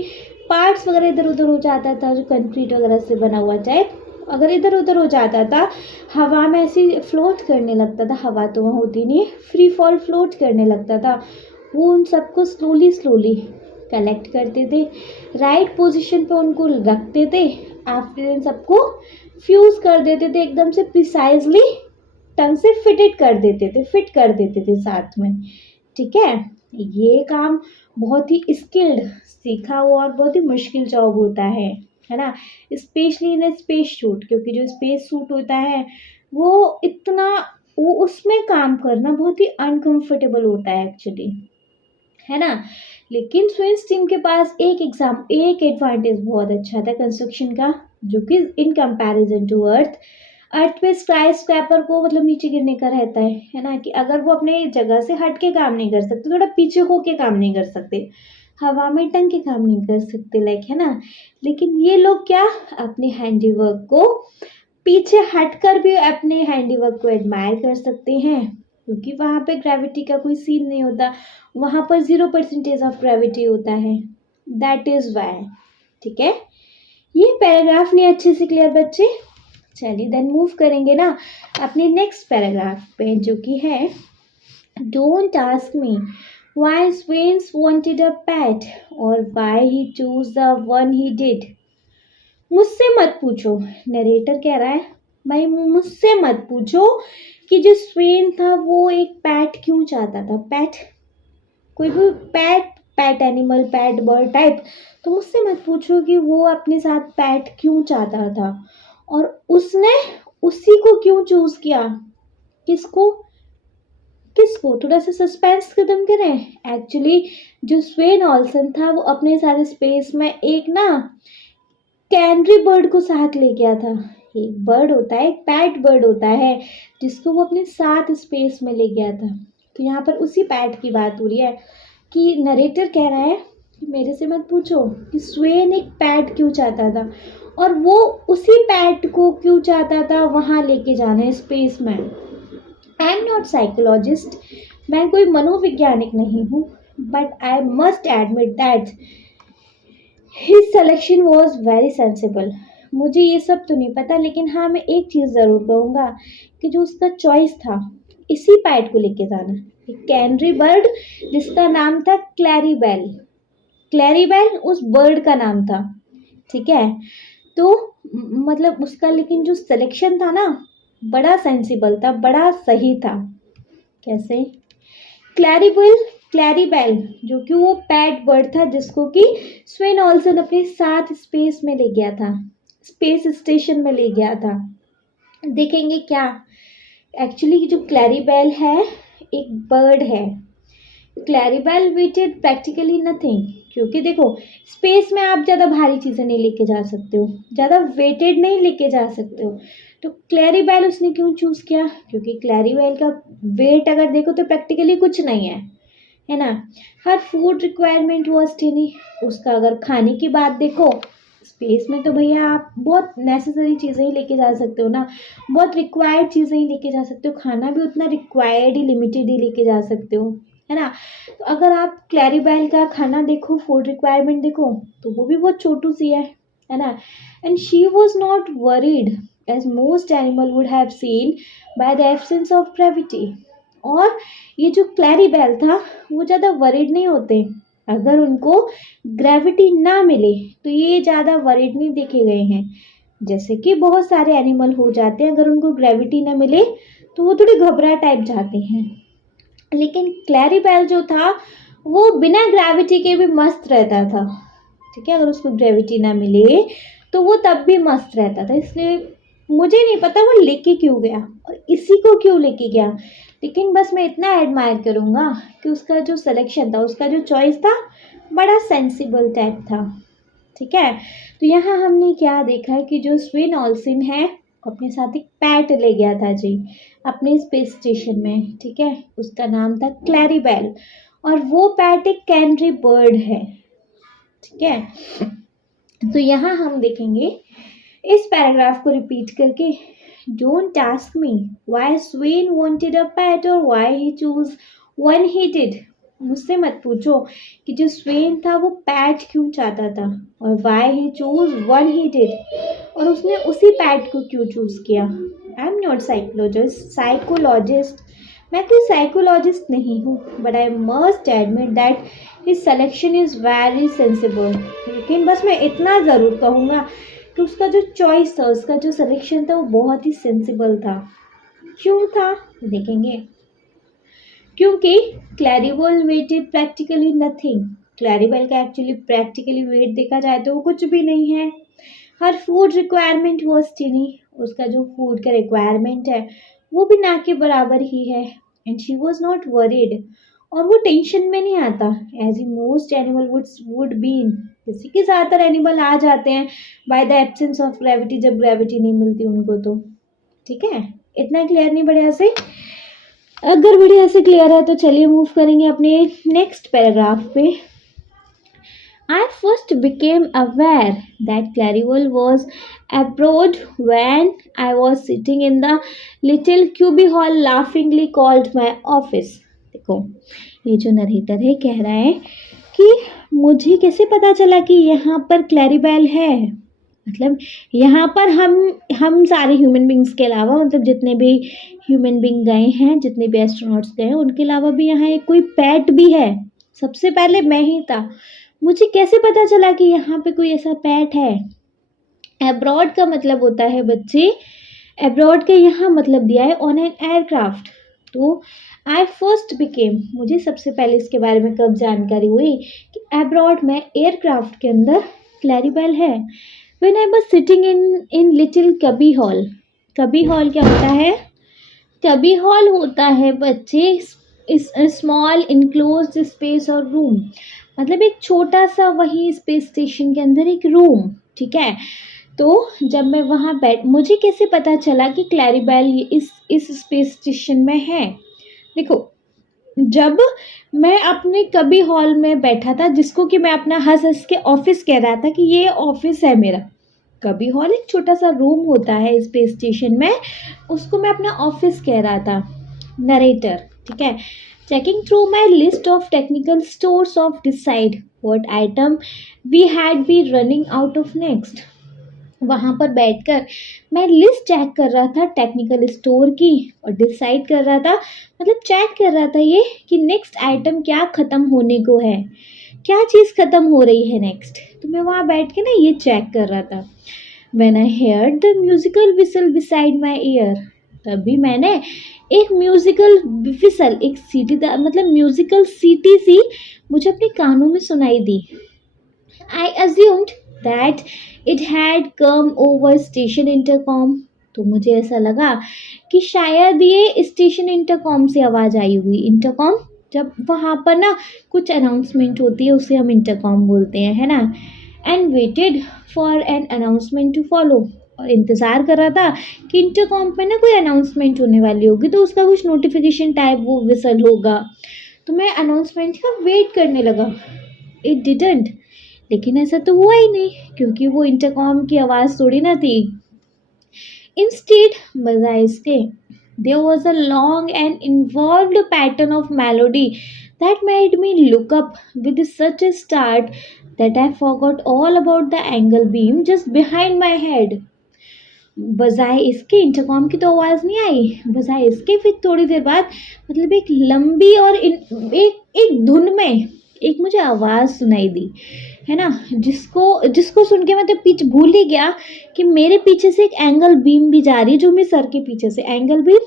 पार्ट्स वगैरह इधर उधर हो जाता था, जो कंक्रीट वगैरह से बना हुआ टाइप अगर इधर उधर हो जाता था, हवा में ऐसे फ्लोट करने लगता था, हवा तो वहाँ होती नहीं है, फ्री फॉल फ्लोट करने लगता था, वो उन सबको स्लोली स्लोली कलेक्ट करते थे, राइट पोजीशन पे उनको रखते थे, आफ्टर इन सबको फ्यूज कर देते थे, एकदम से प्रिसाइजली टंग से फिट कर देते थे साथ में। ठीक है, ये काम बहुत ही स्किल्ड, सीखा हुआ और बहुत ही मुश्किल जॉब होता है ना, स्पेशली इन स्पेस सूट, क्योंकि जो स्पेस सूट होता है वो उसमें काम करना बहुत ही अनकंफर्टेबल होता है एक्चुअली, है ना। लेकिन स्वेन्स टीम के पास एक एडवांटेज बहुत अच्छा था कंस्ट्रक्शन का, जो कि इन कंपैरिजन टू अर्थ पे स्काई स्क्रैपर को मतलब नीचे गिरने का रहता है ना, कि अगर वो अपने जगह से हट के काम नहीं कर सकते, थोड़ा पीछे होके काम नहीं कर सकते, हवा में टंग के काम नहीं कर सकते, लाइक, है ना। लेकिन ये लोग क्या, अपने हैंडीवर्क को पीछे हटकर भी अपने हैंडीवर्क को एडमायर कर सकते हैं, क्योंकि वहाँ पे ग्रेविटी का कोई सीन नहीं होता, वहाँ पर 0% ऑफ ग्रेविटी होता है, दैट इज वाई। ठीक है, ये पैराग्राफ नहीं अच्छे से क्लियर बच्चे? चलिए देन मूव करेंगे ना अपने नेक्स्ट पैराग्राफ पे, जो कि है don't ask me why Swains wanted a pet or why he chose the one he did. मुझसे मत पूछो, नरेटर कह रहा है, भाई मुझसे मत पूछो कि जो स्वेन था वो एक पैट क्यों चाहता था, पैट, कोई भी PAT animal, PAT bird type, तो मुझसे मत पूछो कि वो अपने साथ पैट क्यों चाहता था और उसने उसी को क्यों चूज किया। किसको, थोड़ा सा सस्पेंस खत्म करें। एक्चुअली जो स्वेन ऑल्सन था वो अपने साथ स्पेस में एक ना कैनरी बर्ड को साथ ले गया था। एक बर्ड होता है, एक पैट बर्ड होता है, जिसको वो अपने साथ स्पेस में ले गया था। तो यहाँ पर उसी पैट की बात हो रही है कि नरेटर कह रहा है कि मेरे से मत पूछो कि स्वेन एक पैट क्यों चाहता था और वो उसी पैट को क्यों चाहता था वहाँ लेके जाना स्पेस में। आई एम नॉट साइकोलॉजिस्ट, मैं कोई मनोवैज्ञानिक नहीं हूँ, but I must admit that his selection was very sensible. मुझे ये सब तो नहीं पता, लेकिन हाँ मैं एक चीज़ ज़रूर कहूँगा कि जो उसका चॉइस था इसी पैट को लेके जाना, एक कैनरी बर्ड जिसका नाम था क्लैरीबेल, क्लैरीबेल उस बर्ड का नाम था। ठीक है, तो मतलब उसका लेकिन जो सिलेक्शन था ना बड़ा सेंसिबल था, बड़ा सही था। कैसे, क्लैरीबेल जो कि वो पैट बर्ड था जिसको कि स्वेन ऑल्सन अपने साथ स्पेस में ले गया था, स्पेस स्टेशन में ले गया था। देखेंगे क्या, एक्चुअली जो क्लैरिबेल है एक बर्ड है। क्लैरिबेल वेटेड प्रैक्टिकली नथिंग, क्योंकि देखो स्पेस में आप ज़्यादा भारी चीज़ें नहीं लेके जा सकते हो, ज़्यादा वेटेड नहीं लेके जा सकते हो। तो क्लैरिबेल उसने क्यों चूज़ किया, क्योंकि क्लैरिबेल का वेट अगर देखो तो प्रैक्टिकली कुछ नहीं है ना। हर फूड रिक्वायरमेंट वॉज टिनी, उसका अगर खाने की बात देखो, स्पेस में तो भैया आप बहुत नेसेसरी चीज़ें ही लेके जा सकते हो ना, बहुत रिक्वायर्ड चीज़ें ही लेके जा सकते हो, खाना भी उतना रिक्वायर्ड ही लिमिटेड ही लेके जा सकते हो, है ना। तो अगर आप क्लैरिबेल का खाना देखो, फूड रिक्वायरमेंट देखो, तो वो भी बहुत छोटू सी है ना। And she was not worried as most animal would have seen by the absence of gravity. और ये जो क्लैरिबेल था वो ज़्यादा वरीड नहीं होते, अगर उनको ग्रेविटी ना मिले तो ये ज़्यादा वरीड नहीं देखे गए हैं। जैसे कि बहुत सारे एनिमल हो जाते हैं, अगर उनको ग्रेविटी ना मिले तो वो थोड़ी घबरा टाइप जाते हैं, लेकिन क्लैरिबेल जो था वो बिना ग्रेविटी के भी मस्त रहता था। ठीक है, अगर उसको ग्रेविटी ना मिले तो वो तब भी मस्त रहता था। इसलिए मुझे नहीं पता वो लेके क्यों गया और इसी को क्यों लेके गया, लेकिन बस मैं इतना एडमायर करूँगा कि उसका जो सिलेक्शन था, उसका जो चॉइस था, बड़ा सेंसिबल टाइप था। ठीक है, तो यहाँ हमने क्या देखा है कि जो स्वेन ऑल्सन है अपने साथ एक पैट ले गया था जी अपने स्पेस स्टेशन में। ठीक है, उसका नाम था क्लैरिबेल और वो पैट एक कैनरी बर्ड है। ठीक है, तो यहाँ हम देखेंगे इस पैराग्राफ को रिपीट करके, don't ask me why Sven wanted a pet or why he chose one he did. मुझसे मत पूछो कि जो स्वेन था वो पैट क्यों चाहता था और why he chose one he did, और उसने उसी पैट को क्यों चूज किया। आई एम नॉट साइकोलॉजिस्ट, मैं कोई साइकोलॉजिस्ट नहीं हूँ, but I must admit that his selection is very sensible. लेकिन बस मैं इतना ज़रूर कहूँगा कि उसका जो चॉइस था, उसका जो सिलेक्शन था, वो बहुत ही सेंसिबल था। क्यों था देखेंगे, क्योंकि क्लैरिबेल वेटेड प्रैक्टिकली नथिंग। क्लैरिबेल का एक्चुअली प्रैक्टिकली वेट देखा जाए तो वो कुछ भी नहीं है। हर फूड रिक्वायरमेंट वॉज टिनी, उसका जो फूड का रिक्वायरमेंट है वो भी ना के बराबर ही है। And she was not worried, और वो टेंशन में नहीं आता as a most animal would been, जैसे कि ज़्यादातर एनिमल आ जाते हैं by the absence of gravity, जब ग्रेविटी नहीं मिलती उनको तो। ठीक है, इतना क्लियर नहीं बढ़िया से? अगर बढ़िया से क्लियर है तो चलिए मूव करेंगे अपने नेक्स्ट पैराग्राफ पे। I first became aware that Clarivol was abroad when I was sitting in the little cubbyhole laughingly called my office. देखो ये जो नरेटर है कह रहा है कि मुझे कैसे पता चला कि यहाँ पर क्लैरिबेल है, मतलब यहाँ पर हम सारे ह्यूमन बींग्स के अलावा, मतलब जितने भी ह्यूमन बींग गए हैं, जितने भी एस्ट्रोनॉट्स गए हैं, उनके अलावा भी यहाँ एक कोई पैट भी है। सबसे पहले मैं ही था, मुझे कैसे पता चला कि यहाँ पे कोई ऐसा पैट है। एब्रॉड का मतलब होता है बच्चे, एब्रॉड का यहाँ मतलब दिया है ऑन एन एयरक्राफ्ट। तो आई फर्स्ट बिकेम, मुझे सबसे पहले इसके बारे में कब जानकारी हुई कि एब्रॉड में एयरक्राफ्ट के अंदर क्लैरिबेल है। When I was sitting in little कबी हॉल। कबी हॉल क्या होता है? कबी हॉल होता है बच्चे इस स्मॉल इनक्लोज्ड स्पेस और रूम, मतलब एक छोटा सा वही स्पेस स्टेशन के अंदर एक रूम। ठीक है, तो जब मैं वहाँ मुझे कैसे पता चला कि क्लैरिबेल इस स्पेस स्टेशन में है। देखो जब मैं अपने कबी हॉल में बैठा था, जिसको कि मैं अपना हंस हंस के ऑफिस कह रहा था कि ये ऑफिस है मेरा। कबी हॉल एक छोटा सा रूम होता है स्पेस स्टेशन में, उसको मैं अपना ऑफिस कह रहा था। नरेटर, ठीक है। Checking through my list of technical stores of decide what item we had been running out of next. वहाँ पर बैठकर मैं लिस्ट चेक कर रहा था टेक्निकल स्टोर की, और डिसाइड कर रहा था, मतलब चेक कर रहा था ये कि नेक्स्ट आइटम क्या ख़त्म होने को है, क्या चीज़ ख़त्म हो रही है नेक्स्ट। तो मैं वहाँ बैठ के ना ये चेक कर रहा था। When I heard the musical whistle beside my ear, तभी मैंने एक म्यूजिकल विसल, एक सीटी, मतलब म्यूजिकल सीटी सी मुझे अपने कानों में सुनाई दी। आई assumed that it had come over station intercom. तो मुझे ऐसा लगा कि शायद ये स्टेशन इंटरकॉम से आवाज़ आई हुई। इंटरकॉम जब वहाँ पर ना कुछ अनाउंसमेंट होती है उसे हम इंटरकॉम बोलते हैं, है ना। And waited for an announcement to follow, और इंतज़ार कर रहा था कि इंटरकॉम पे ना कोई अनाउंसमेंट होने वाली होगी तो उसका कुछ नोटिफिकेशन टाइप वो विसल होगा, तो मैं अनाउंसमेंट का वेट करने लगा। इट डिडंट, लेकिन ऐसा तो हुआ ही नहीं क्योंकि वो इंटरकॉम की आवाज़ थोड़ी ना थी। इंस्टेड, बजाय इसके, there was a long and involved pattern of melody that made me look up with such a start that I forgot all about the angle beam just behind my head. बजाय इसके इंटरकॉम की तो आवाज़ नहीं आई, बजाय इसके फिर थोड़ी देर बाद मतलब एक लंबी और एक धुन में एक मुझे आवाज़ सुनाई दी, है ना, जिसको सुन के मैं तो पीछे भूल ही गया कि मेरे पीछे से एक एंगल बीम भी जा रही है, जो मेरे सर के पीछे से। एंगल बीम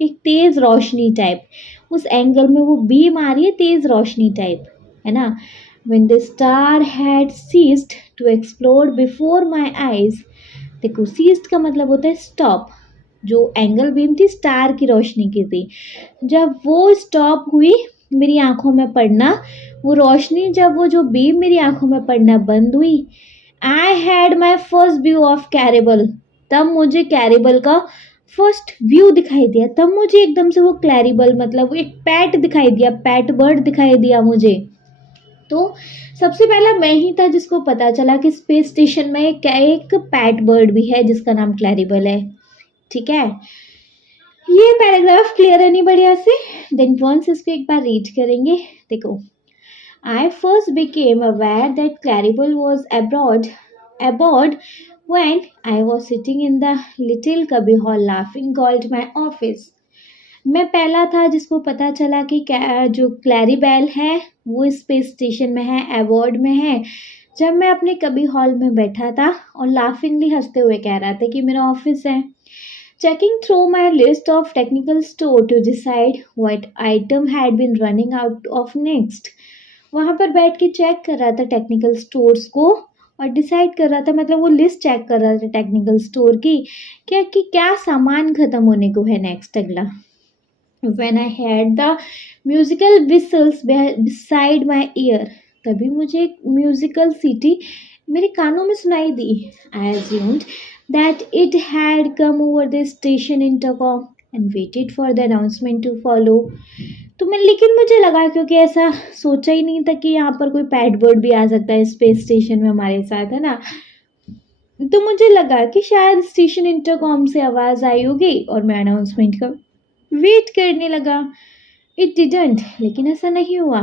एक तेज़ रोशनी टाइप, उस एंगल में वो बीम आ रही है, तेज़ रोशनी टाइप, है ना। When the star had ceased to explode before my eyes, देखो सीस्ट का मतलब होता है स्टॉप। जो एंगल बीम थी स्टार की रोशनी की थी, जब वो स्टॉप हुई मेरी आंखों में पड़ना, वो रोशनी जब वो जो बीम मेरी आंखों में पड़ना बंद हुई, I had my first view of Claribel, तब मुझे कैरेबल का फर्स्ट व्यू दिखाई दिया। तब मुझे एकदम से वो क्लैरिबल मतलब एक पैट दिखाई दिया, पैट बर्ड दिखाई दिया मुझे। तो सबसे पहला मैं ही था जिसको पता चला कि स्पेस स्टेशन में एक पैट बर्ड भी है जिसका नाम क्लैरिबल है। ठीक है, ये पैराग्राफ क्लियर है नहीं बढ़िया से? देन वंस इसको एक बार रीड करेंगे। देखो, I first became aware that Claribel was aboard when I was sitting in the little cubby hall laughing called my office. मैं पहला था जिसको पता चला कि जो क्लैरिबेल है वो स्पेस स्टेशन में है, एबॉर्ड में है, जब मैं अपने कबी हॉल में बैठा था और लाफिंगली हंसते हुए कह रहा था कि मेरा ऑफिस है। Checking through my list of technical store to decide what item had been running out of next. वहाँ पर बैठ के चेक कर रहा था टेक्निकल स्टोर्स को और डिसाइड कर रहा था, मतलब वो लिस्ट चेक कर रहा था टेक्निकल स्टोर की क्या सामान ख़त्म होने को है नेक्स्ट अगला। When I had the musical whistles beside my ear, तभी मुझे एक म्यूजिकल सीटी मेरे कानों में सुनाई दी। I assumed that it had come over the station intercom and waited for the announcement to follow. लेकिन मुझे लगा, क्योंकि ऐसा सोचा ही नहीं था कि यहाँ पर कोई पैट बर्ड भी आ सकता है स्पेस स्टेशन में हमारे साथ, है ना। तो मुझे लगा कि शायद स्टेशन इंटरकॉम से आवाज़ आई होगी और मैं अनाउंसमेंट का वेट करने लगा। इट डिडंट, लेकिन ऐसा नहीं हुआ।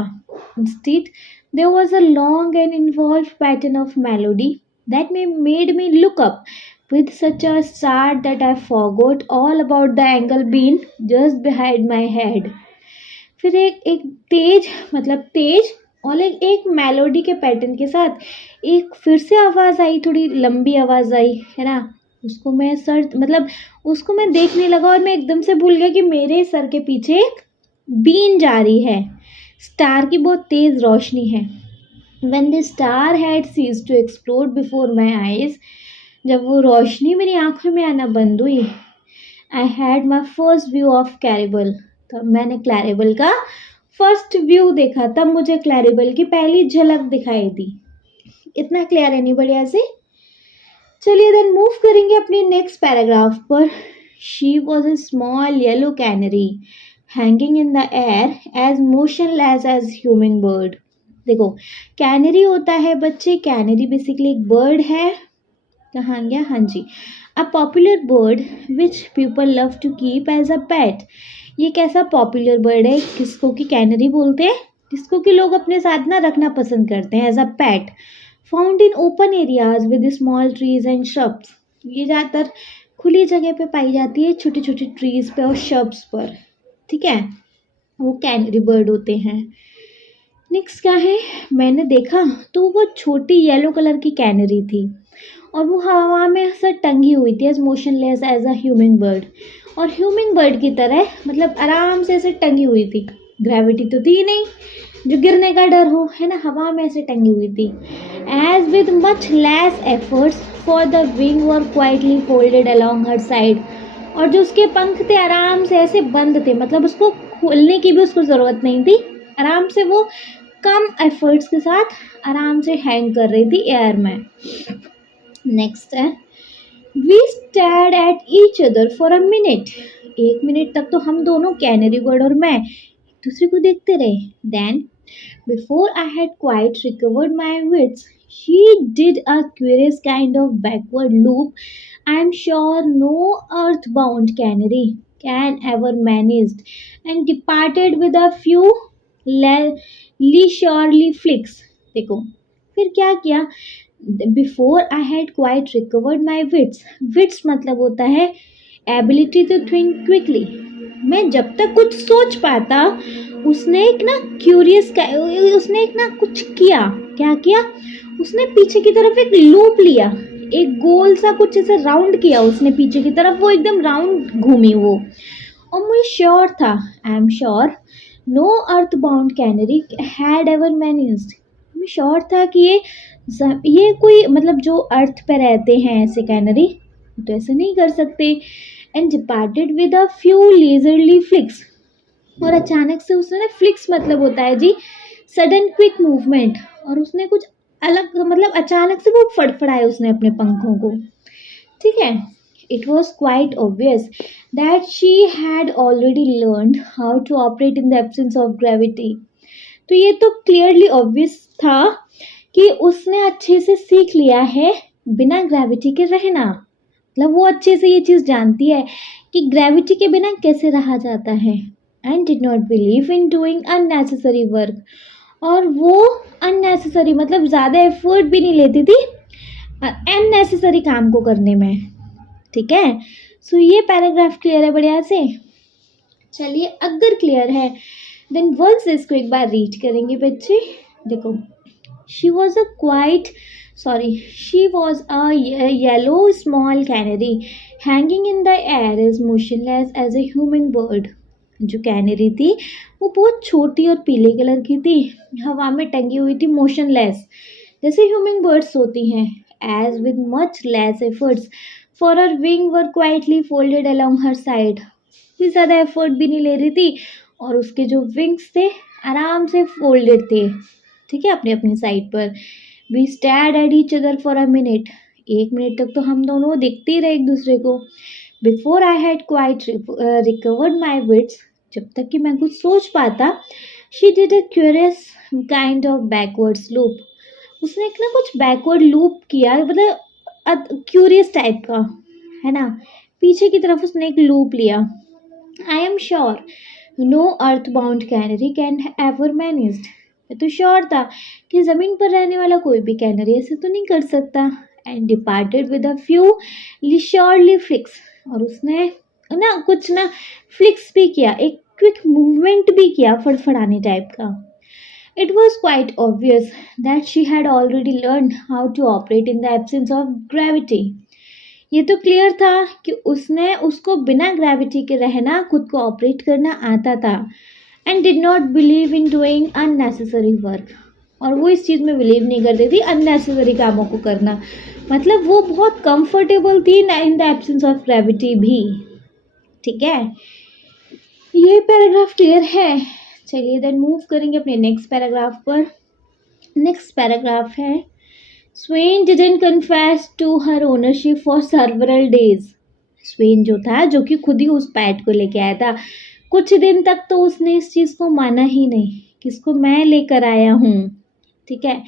Instead there was a long and involved pattern of melody that made me look up with such a start that I forgot all about the angle beam just behind my head. फिर एक तेज मतलब तेज और एक मेलोडी के पैटर्न के साथ एक फिर से आवाज़ आई, थोड़ी लंबी आवाज़ आई, है ना। उसको मैं देखने लगा और मैं एकदम से भूल गया कि मेरे सर के पीछे एक बीन जा रही है, स्टार की बहुत तेज़ रोशनी है। When the star had ceased to explode before my eyes, जब वो रोशनी मेरी आंखों में आना बंद हुई, I had my first view of Claribel, तब मैंने क्लैरिबल का फर्स्ट व्यू देखा, तब मुझे क्लैरिबल की पहली झलक दिखाई दी। इतना क्लियर है नहीं बढ़िया से? चलिए देन मूव करेंगे अपने नेक्स्ट पैराग्राफ पर। She was a small yellow canary hanging in the air as motionless as human bird. देखो, कैनरी होता है बच्चे, कैनरी बेसिकली एक बर्ड है। कहाँ गया? हाँ जी, a popular bird which people love to keep as a pet. ये कैसा पॉपुलर बर्ड है, किसको कि कैनरी बोलते हैं, जिसको कि लोग अपने साथ ना रखना पसंद करते हैं as a pet. Found in open areas with small trees and shrubs. ये ज़्यादातर खुली जगह पे पाई जाती है, छोटे छोटे ट्रीज पे और श्रब्स पर। ठीक है, वो कैनरी बर्ड होते हैं। नेक्स्ट क्या है, मैंने देखा तो वो छोटी येलो कलर की कैनरी थी और वो हवा में ऐसा टंगी हुई थी as motionless as a human bird, और ह्यूमन बर्ड की तरह मतलब आराम से ऐसे टंगी हुई थी। ग्रेविटी तो थी नहीं, जो गिरने का डर हो, है ना, हवा में ऐसे टंगी हुई थी। As with much less efforts for the wing were quietly folded along her side, और जो उसके पंख थे आराम से ऐसे बंद थे, मतलब उसको खोलने की भी उसको ज़रूरत नहीं थी, आराम से वो कम एफर्ट्स के साथ आराम से हैंग कर रही थी एयर में। नेक्स्ट है, we stared at each other for a minute, 1 minute तक तो हम दोनों, कैनरी बर्ड और मैं, एक दूसरे को देखते रहे। Then before I had quite recovered my wits, she did a curious kind of backward loop I am sure no earthbound canary can ever managed, and departed with a few leisurely flicks। देखो फिर क्या किया, before I had quite recovered my wits, wits मतलब होता है एबिलिटी टू थिंक क्विकली, मैं जब तक कुछ सोच पाता, उसने एक ना क्यूरियस, उसने एक ना कुछ किया, क्या किया, उसने पीछे की तरफ एक लूप लिया, एक गोल सा कुछ ऐसा राउंड किया उसने पीछे की तरफ, वो एकदम राउंड घूमी वो, और मुझे श्योर था, I am sure no earth bound canary had ever managed, मुझे श्योर था कि ये कोई मतलब जो अर्थ पे रहते हैं ऐसे कैनरी तो ऐसे नहीं कर सकते। And departed with a few leisurely flix, और अचानक से उसने ना, फ्लिक्स मतलब होता है जी सडन क्विक मूवमेंट, और उसने कुछ अलग मतलब अचानक से वो फड़फड़ाए उसने अपने पंखों को, ठीक है। It was quite obvious that she had already learned how to operate in the absence of gravity, तो ये तो क्लियरली ऑब्वियस था कि उसने अच्छे से सीख लिया है बिना ग्रेविटी के रहना, मतलब वो अच्छे से ये चीज़ जानती है कि ग्रेविटी के बिना कैसे रहा जाता है। And did not believe in doing unnecessary work, और वो अननेसेसरी मतलब ज़्यादा एफर्ट भी नहीं लेती थी अननेसेसरी काम को करने में, ठीक है। सो ये पैराग्राफ क्लियर है बढ़िया से। चलिए अगर क्लियर है देन वंस इसको एक बार रीड करेंगे बच्चे। देखो, she was a yellow small canary hanging in the air as motionless as a human bird। जो कैनरी थी वो बहुत छोटी और पीले कलर की थी, हवा में टंगी हुई थी, मोशनलेस जैसे ह्यूमन बर्ड्स होती हैं। As with much less efforts for her wing were quietly folded along her side, कोई ज़्यादा एफर्ट भी नहीं ले रही थी, और उसके जो विंग्स थे आराम से फोल्डेड थे, ठीक है, अपनी अपनी साइड पर। We stared at each other for a minute, 1 minute तक तो हम दोनों देखते ही रहे एक दूसरे को। Before I had quite recovered my wits, जब तक कि मैं कुछ सोच पाता। She did a curious kind of backwards loop, उसने एक ना कुछ बैकवर्ड लूप किया, मतलब क्यूरियस टाइप का, है ना, पीछे की तरफ उसने एक लूप लिया। I am sure no earth bound canary can ever managed, मैं तो श्योर था कि ज़मीन पर रहने वाला कोई भी कैनरी ऐसे तो नहीं कर सकता। And departed with a few leisurely flicks, और उसने ना कुछ ना फ्लिक्स भी किया, एक क्विक मूवमेंट भी किया फड़फड़ाने टाइप का। It was quite obvious that she had already learn how to operate in the absence of gravity, ये तो क्लियर था कि उसको बिना ग्रेविटी के रहना, खुद को ऑपरेट करना आता था। And did not believe in doing unnecessary work, और वो इस चीज़ में बिलीव नहीं करती थी अननेसेसरी कामों को करना, मतलब वो बहुत कंफर्टेबल थी इन द एब्सेंस ऑफ ग्रेविटी भी, ठीक है। ये पैराग्राफ क्लियर है। चलिए देन मूव करेंगे अपने नेक्स्ट पैराग्राफ पर। नेक्स्ट पैराग्राफ है, Sven didn't confess to her ownership for several days. Sven जो था, जो कि खुद ही उस पैट को लेके आया था, कुछ दिन तक तो उसने इस चीज़ को माना ही नहीं कि इसको मैं लेकर आया हूँ, ठीक है।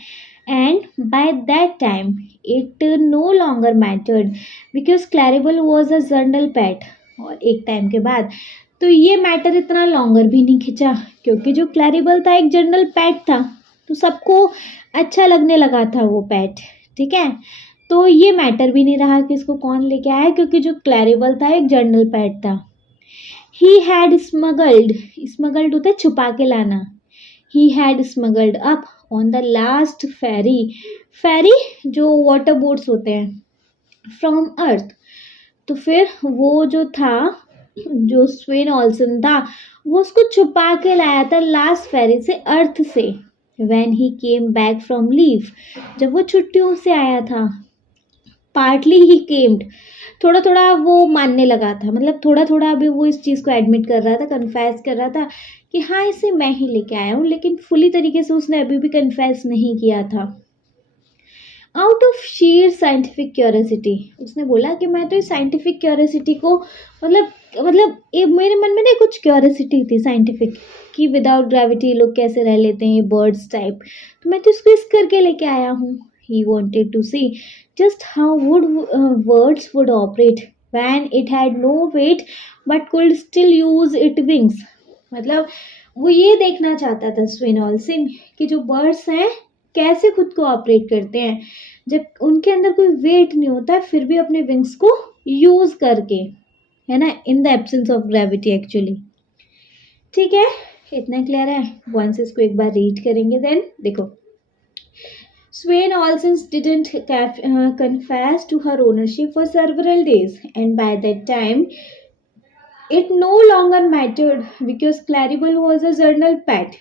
And by that time it no longer mattered because Claribel was a general pet, और एक टाइम के बाद तो ये मैटर इतना लॉन्गर भी नहीं खिंचा, क्योंकि जो क्लैरिबल था एक जनरल पैट था, तो सबको अच्छा लगने लगा था वो पैट, ठीक है। तो ये मैटर भी नहीं रहा कि इसको कौन लेके आया, क्योंकि जो क्लैरिबल था एक जनरल पैट था। ही हैड स्मगल्ड, स्मगल्ड होता है छुपा के लाना, he had smuggled up on the last ferry, ferry जो वाटर बोट्स होते हैं, फ्रॉम अर्थ, तो फिर वो जो था जो स्वेन ऑल्सन था वो उसको छुपा के लाया था लास्ट फेरी से, अर्थ से। When he came back from leave, जब वो छुट्टियों से आया था। पार्टली ही केम्ड, थोड़ा थोड़ा वो मानने लगा था, मतलब थोड़ा थोड़ा अभी वो इस चीज़ को एडमिट कर रहा था, कन्फेस कर रहा था कि हाँ इसे मैं ही लेके आया हूँ, लेकिन फुली तरीके से उसने अभी भी कन्फेस नहीं किया था। Out of sheer scientific curiosity, उसने बोला कि मैं तो इस साइंटिफिक क्यूरियोसिटी को मतलब मेरे मन में ना कुछ क्यूरियोसिटी थी साइंटिफिक, कि विदाउट ग्रेविटी लोग कैसे रह लेते हैं, बर्ड्स टाइप, तो मैं तो इसको इस करके लेके आया हूँ। He wanted to see just how would words would operate when it had no weight but could still use it wings. मतलब वो ये देखना चाहता था स्वेन ऑल्सन कि जो बर्ड्स हैं कैसे खुद को ऑपरेट करते हैं जब उनके अंदर कोई वेट नहीं होता, फिर भी अपने विंग्स को यूज करके, है ना, इन the absence of gravity actually. ठीक है, इतना क्लियर है। वंस इसको एक बार रीड करेंगे। देन देखो, Swain Olsen didn't confess to her ownership for several days, and by that time it no longer mattered because Claribel was a journal pet.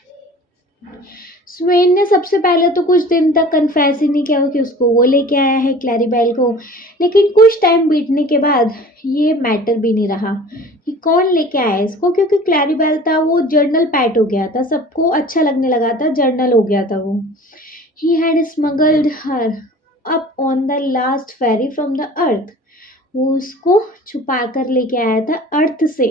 स्वेन ने सबसे पहले तो कुछ दिन तक कन्फेस ही नहीं किया कि उसको वो लेके आया है क्लैरिबेल को, लेकिन कुछ टाइम बीतने के बाद ये मैटर भी नहीं रहा कि कौन लेके आया इसको, क्योंकि क्लैरिबेल था वो जर्नल पैट हो गया था, सबको अच्छा लगने लगा था, जर्नल हो गया था वो। He had smuggled her up on the last ferry from the earth, वो उसको छुपा कर लेके आया था अर्थ से।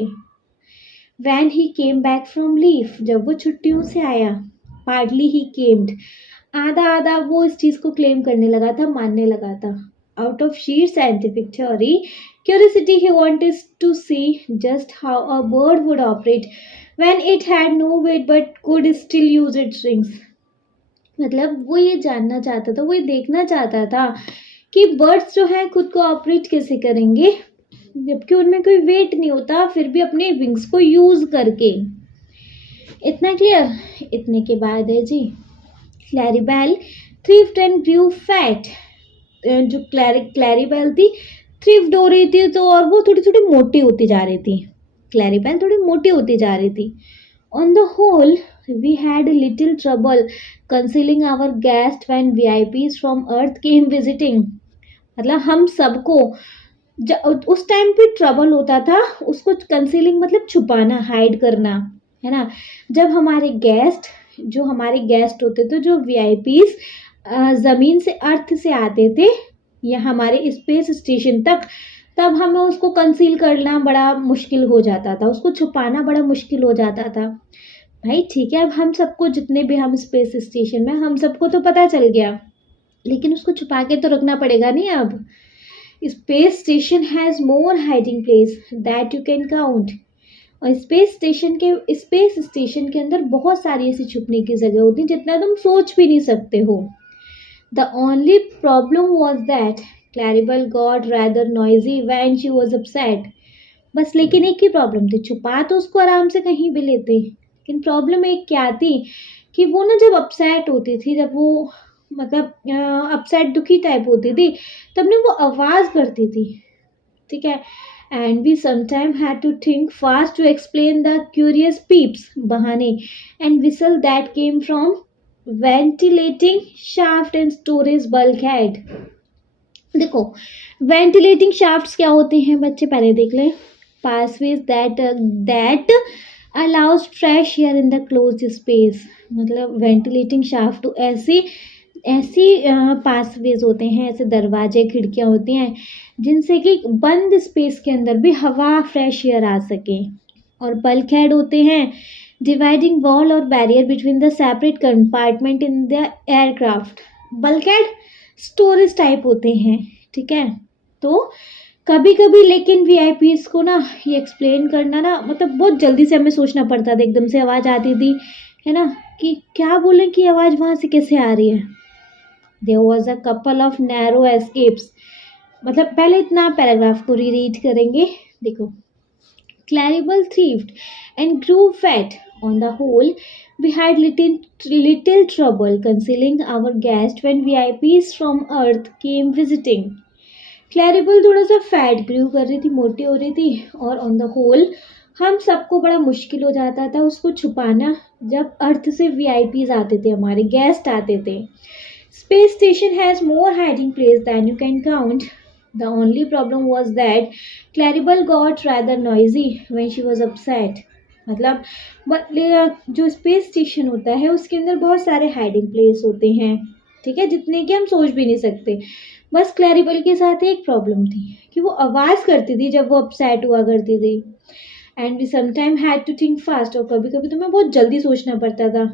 When he came back from leave, जब वो छुट्टियों से आया। पार्टली ही केम्ड, आधा आधा वो इस चीज़ को क्लेम करने लगा था, मानने लगा था। Out of sheer scientific theory curiosity he wanted to see just how a bird would operate when it had no weight but could still use its wings. मतलब वो ये जानना चाहता था, वो ये देखना चाहता था कि बर्ड्स जो है खुद को ऑपरेट कैसे करेंगे जबकि उनमें कोई वेट नहीं होता, फिर भी अपने विंग्स को यूज करके। इतना क्लियर। इतने के बाद है जी, क्लैरिबेल थ्रिफ्ट एंड ग्रू फैट। जो क्लैरिबेल थी थ्रिफ्ट हो रही थी, तो और वो थोड़ी थोड़ी मोटी होती जा रही थी, क्लैरिबेल थोड़ी मोटी होती जा रही थी। On the whole we had little trouble concealing our guest when VIPs from earth came visiting. मतलब हम सबको उस टाइम पे ट्रबल होता था उसको कंसीलिंग, मतलब छुपाना, हाइड करना, है ना। जब हमारे गेस्ट, जो हमारे गेस्ट होते थे, जो VIPs ज़मीन से, अर्थ से आते थे या हमारे स्पेस स्टेशन तक, तब हमें उसको कंसील करना बड़ा मुश्किल हो जाता था, उसको छुपाना बड़ा मुश्किल हो जाता था। भाई ठीक है, अब हम सबको, जितने भी हम स्पेस स्टेशन में, हम सबको तो पता चल गया, लेकिन उसको छुपा के तो रखना पड़ेगा नहीं। अब space station has more hiding place that you can count. और स्पेस स्टेशन के अंदर बहुत सारी ऐसी छुपने की जगह होती है जितना तुम सोच भी नहीं सकते हो। The only problem was that Claribel got rather noisy when she was upset. बस लेकिन एक ही प्रॉब्लम थी, छुपा तो उसको आराम से कहीं भी लेते, लेकिन प्रॉब्लम एक क्या थी कि वो ना जब अपसेट होती थी, जब वो मतलब अपसेट दुखी टाइप होती थी, तब ना वो आवाज़ करती थी। ठीक है, and we sometimes had to think fast to explain the curious peeps, bahane, and whistle that came from ventilating shaft and storage bulkhead. देखो, वेंटिलेटिंग शाफ्ट्स क्या होते हैं बच्चे, पहले देख लें। Passageways that allows fresh air in the closed space. मतलब वेंटिलेटिंग शाफ्ट तो ऐसी पासवेज होते हैं, ऐसे दरवाजे, खिड़कियाँ होती हैं जिनसे कि बंद स्पेस के अंदर भी हवा, फ्रेश एयर आ सके। और बल्कहेड होते हैं डिवाइडिंग वॉल और barrier between the separate compartment in the aircraft. Bulkhead storage type होते हैं, ठीक है। तो कभी कभी लेकिन VIPs को ना ये एक्सप्लेन करना ना, मतलब बहुत जल्दी से हमें सोचना पड़ता था, एकदम से आवाज़ आती थी, है ना, कि क्या बोलें कि आवाज़ वहाँ से कैसे आ रही है। There was a couple of narrow escapes. मतलब पहले इतना पैराग्राफ को रीड करेंगे। देखो, Claribel thrived and grew fat. On the whole, we had little trouble concealing our guest when VIPs from Earth came visiting. क्लैरिबल थोड़ा सा फैट ग्रू कर रही थी, मोटी हो रही थी, और ऑन द होल हम सबको बड़ा मुश्किल हो जाता था उसको छुपाना जब अर्थ से वीआईपीज आते थे, हमारे गेस्ट आते थे। Space station has more hiding place than you can count. The only problem was that Claribel got rather noisy when she was upset. मतलब जो स्पेस स्टेशन होता है उसके अंदर बहुत सारे हाइडिंग प्लेस होते हैं, ठीक है, जितने कि हम सोच भी नहीं सकते। बस क्लैरिबल के साथ एक प्रॉब्लम थी कि वो आवाज़ करती थी जब वो अपसेट हुआ करती थी। And we sometime had to think fast, और कभी कभी तो मैं बहुत जल्दी सोचना पड़ता था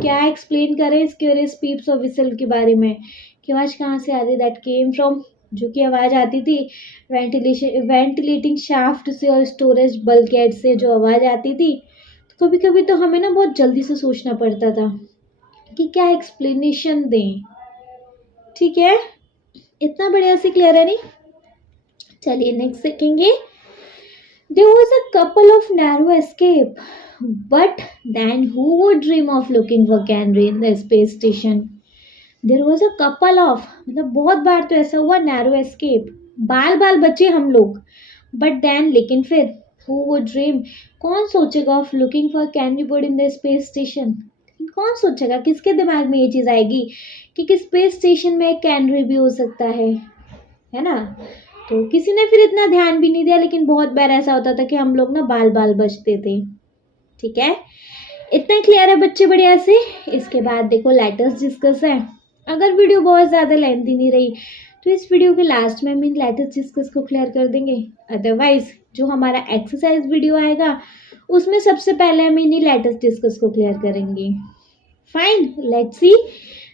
क्या एक्सप्लेन करें इस क्यूरियस पीप्स और विसल के बारे में, कि आवाज़ कहाँ से आ रही, दैट केम फ्रॉम, जो कि आवाज़ आती थी वेंटिलेटिंग शाफ्ट से और स्टोरेज बल्कहेड से जो आवाज़ आती थी। तो कभी कभी तो हमें ना बहुत जल्दी से सोचना पड़ता था कि क्या एक्सप्लेनेशन दें। ठीक है, इतना बढ़िया से क्लियर है नहीं? चलिए नेक्स्ट देखेंगे। There was a couple of narrow escape, but then who would dream of looking for canary in the space station? There was a couple of, मतलब बहुत बार तो ऐसा हुआ narrow escape, बाल बाल बचे हम लोग, but then लेकिन फिर who would dream, कौन सोचेगा of looking for canary bird in the space station? कौन सोचेगा, किसके दिमाग में ये चीज़ आएगी कि स्पेस स्टेशन में एक कैनरी भी हो सकता है ना? तो किसी ने फिर इतना ध्यान भी नहीं दिया, लेकिन बहुत बार ऐसा होता था कि हम लोग ना बाल बाल बचते थे। ठीक है, इतना क्लियर है बच्चे बढ़िया से? इसके बाद देखो लेटर्स डिस्कस है। अगर वीडियो बहुत ज़्यादा लेंथी नहीं रही तो इस वीडियो के लास्ट में हम इन लेटर्स डिस्कस को क्लियर कर देंगे। अदरवाइज जो हमारा एक्सरसाइज वीडियो आएगा उसमें सबसे पहले हम इन्हीं लेटर्स डिस्कस को क्लियर करेंगे। Fine, let's see.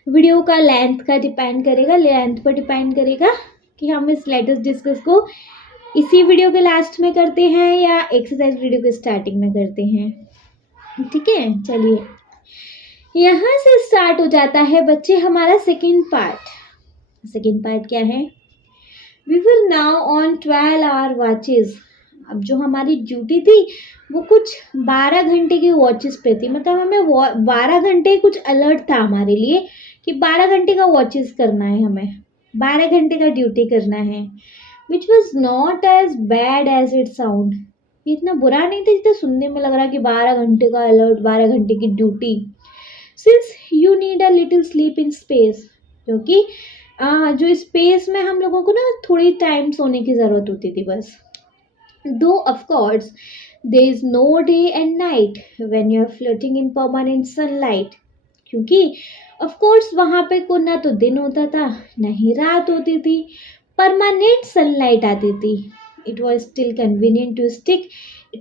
वीडियो का लेंथ पर डिपेंड करेगा कि हम इस लेटर्स डिस्कस को इसी वीडियो के लास्ट में करते हैं या एक्सरसाइज वीडियो के स्टार्टिंग में करते हैं। ठीक है, चलिए यहाँ से स्टार्ट हो जाता है बच्चे हमारा सेकंड पार्ट। सेकंड पार्ट क्या है? We will now on 12 hour watches. अब जो हमारी ड्यूटी थी वो कुछ 12 घंटे की वॉचेस पे थी, मतलब हमें 12 घंटे कुछ अलर्ट था हमारे लिए कि 12 घंटे का वॉचेस करना है, हमें 12 घंटे का ड्यूटी करना है। Which was not as bad as it sound. ये इतना बुरा नहीं था जितना सुनने में लग रहा कि 12 घंटे का अलर्ट, 12 घंटे की duty. Since you need a little sleep in space, क्योंकि जो स्पेस में हम लोगों को ना थोड़ी टाइम सोने की ज़रूरत होती थी बस। Though of course there is no day and night when you are floating in permanent sunlight, क्योंकि ऑफकोर्स वहाँ पे को ना तो दिन होता था ना ही रात होती थी, परमानेंट सनलाइट आती थी। It was still convenient to stick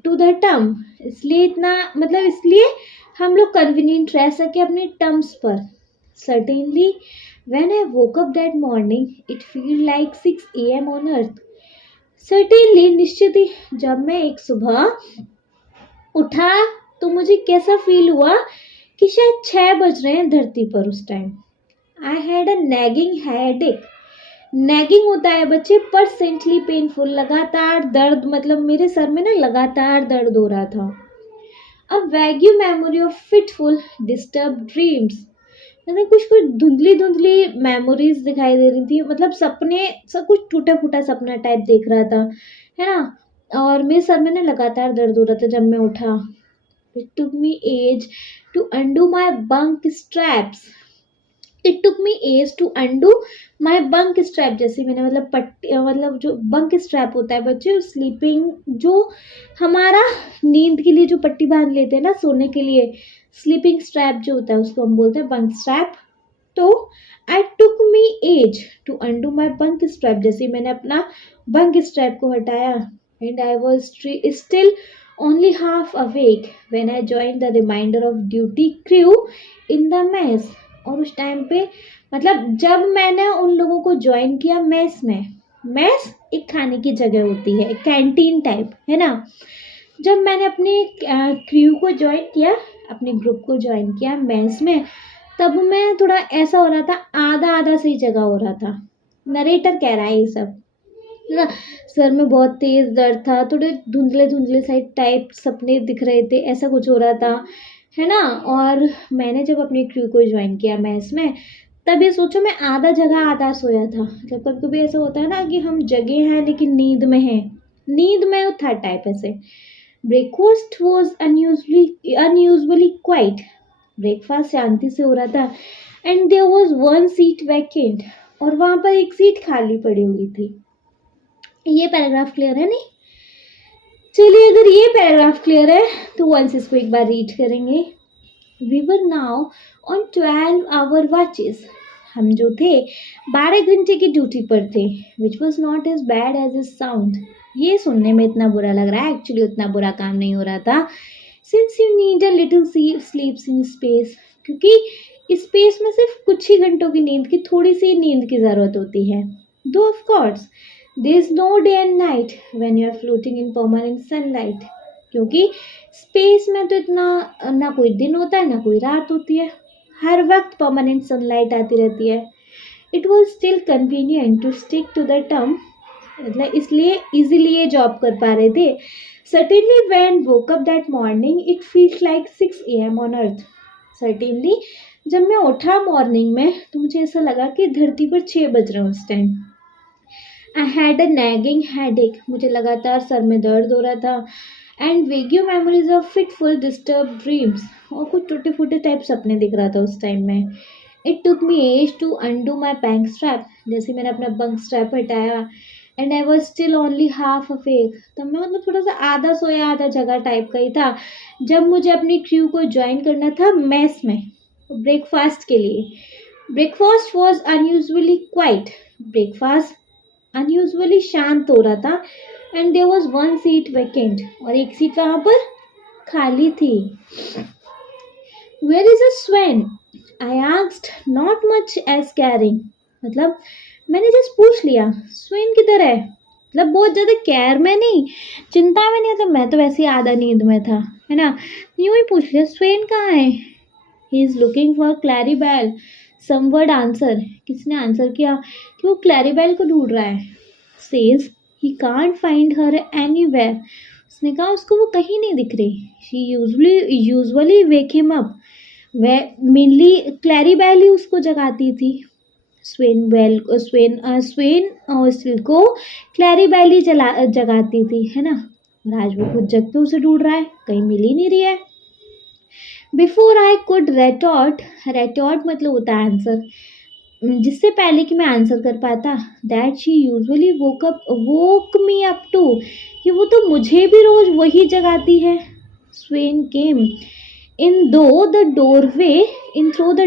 to the term, इसलिए हम लोग कन्वीनियंट रह सके अपने टर्म्स पर। Certainly when I woke up that morning it feel like 6 AM on earth. Certainly, निश्चित ही, जब मैं एक सुबह उठा तो मुझे कैसा फील हुआ कि शायद 6 बज रहे हैं धरती पर उस time. I had a nagging headache. Nagging होता है बच्चे परसेंटली पेनफुल, लगातार दर्द, मतलब मेरे सर में ना लगातार दर्द हो रहा था। A vague memory of fitful disturb dreams, मतलब कुछ धुंधली मेमोरीज दिखाई दे रही थी, मतलब सपने सब कुछ टूटा फूटा सपना टाइप देख रहा था, है ना? और मेरे सर में ना लगातार दर्द हो रहा था जब मैं उठा। It took me age to undo my bunk straps. It took me age to undo my bunk strap. जैसे मैंने मतलब पट्टी, मतलब जो बंक स्ट्रैप होता है बच्चे, स्लीपिंग, जो हमारा नींद के लिए जो पट्टी बांध लेते हैं ना सोने के लिए, स्लीपिंग स्ट्रैप जो होता है उसको हम बोलते हैं बंक स्ट्रैप। तो I took me age to undo my bunk strap, जैसे मैंने अपना बंक स्ट्रैप को हटाया। And I was still only half awake when I joined the remainder of duty crew in the mess। और उस टाइम पे, मतलब जब मैंने उन लोगों को ज्वाइन किया मेस में, मेस एक खाने की जगह होती है, कैंटीन टाइप, है ना? जब मैंने अपने क्रू को ज्वाइन किया, अपने ग्रुप को ज्वाइन किया मेस में, तब मैं थोड़ा ऐसा हो रहा था, आधा आधा सही जगह हो रहा था। नरेटर कह रहा है ये सब ना, सर में बहुत तेज दर्द था, थोड़े धुंधले साइड टाइप सपने दिख रहे थे, ऐसा कुछ हो रहा था, है ना? और मैंने जब अपने क्रू को ज्वाइन किया मैथ्स में, तब ये सोचो मैं आधा जगह आधा सोया था। जब कभी कभी ऐसा होता है ना कि हम जगे हैं लेकिन नींद में हैं, नींद में था टाइप ऐसे। Breakfast was unusually quite. Breakfast शांति से हो रहा था। And there was one seat vacant, और वहां पर एक सीट खाली पड़ी हुई थी। ये पैराग्राफ क्लियर है नहीं? चलिए, अगर ये पैराग्राफ क्लियर है तो वंस इसको एक बार रीड करेंगे। We were now on 12 hour watches. हम जो थे 12 घंटे की ड्यूटी पर थे। Which was not as bad as is sound. ये सुनने में इतना बुरा लग रहा है, एक्चुअली उतना बुरा काम नहीं हो रहा था। Since you need a little स्लीप्स in space, क्योंकि स्पेस में सिर्फ कुछ ही घंटों की नींद की, थोड़ी सी नींद की ज़रूरत होती है। Though of course there is no day and night when you are floating in permanent sunlight, क्योंकि स्पेस में तो इतना ना कोई दिन होता है ना कोई रात होती है, हर वक्त परमानेंट सनलाइट आती रहती है। It was still convenient to stick to the term, मतलब इसलिए इजीली ये जॉब कर पा रहे थे। Certainly when woke up that morning it feels like 6 AM on earth. Certainly जब मैं उठा मॉर्निंग में तो मुझे ऐसा लगा कि धरती पर 6 बज रहे हैं उस time. I had a nagging headache, मुझे लगातार सर में दर्द हो रहा था। And vague memories of fitful disturbed dreams, और कुछ टूटे फूटे टाइप सपने दिख रहा था उस टाइम में। It took me age to undo my bank strap, जैसे मैंने अपना बंक स्ट्रैप हटाया। And I was still only half awake, तब मैं मतलब थोड़ा सा आधा सोया आधा जगह टाइप का ही था, जब मुझे अपनी क्रू को ज्वाइन करना था मेस में ब्रेकफास्ट के लिए। Breakfast was unusually quite, breakfast unusually शांत हो रहा था। And there was one seat vacant, और एक सीट वहाँ पर खाली थी। Where is a Swain, I asked, not much as caring, मतलब मैंने जस्ट पूछ लिया स्वेन किधर है, मतलब बहुत ज़्यादा केयर में नहीं, चिंता में नहीं था, मैं तो वैसे ही आधा नींद में था, है ना। यूँ ही पूछ लिया स्वेन कहाँ है। He is looking for Claribel, somebody answer, किसने आंसर किया कि वो क्लैरीबेल को ढूंढ रहा है। Says he can't find her anywhere, उसने कहा उसको वो कहीं नहीं दिख रही। She usually wake him up, वह मेनली क्लैरीबेल ही उसको जगाती थी। स्वेन स्टिल को क्लैरीबेल ही जगाती थी, है ना। और आज वो खुद जग के उसे ढूंढ रहा है, कहीं मिल ही नहीं रही है। बिफोर आई कुड रेटॉर्ट, रेटॉर्ट मतलब होता है आंसर, जिससे पहले कि मैं आंसर कर पाता, that she usually woke me up to, कि वो तो मुझे भी रोज वही जगाती है। स्वेन केम in through the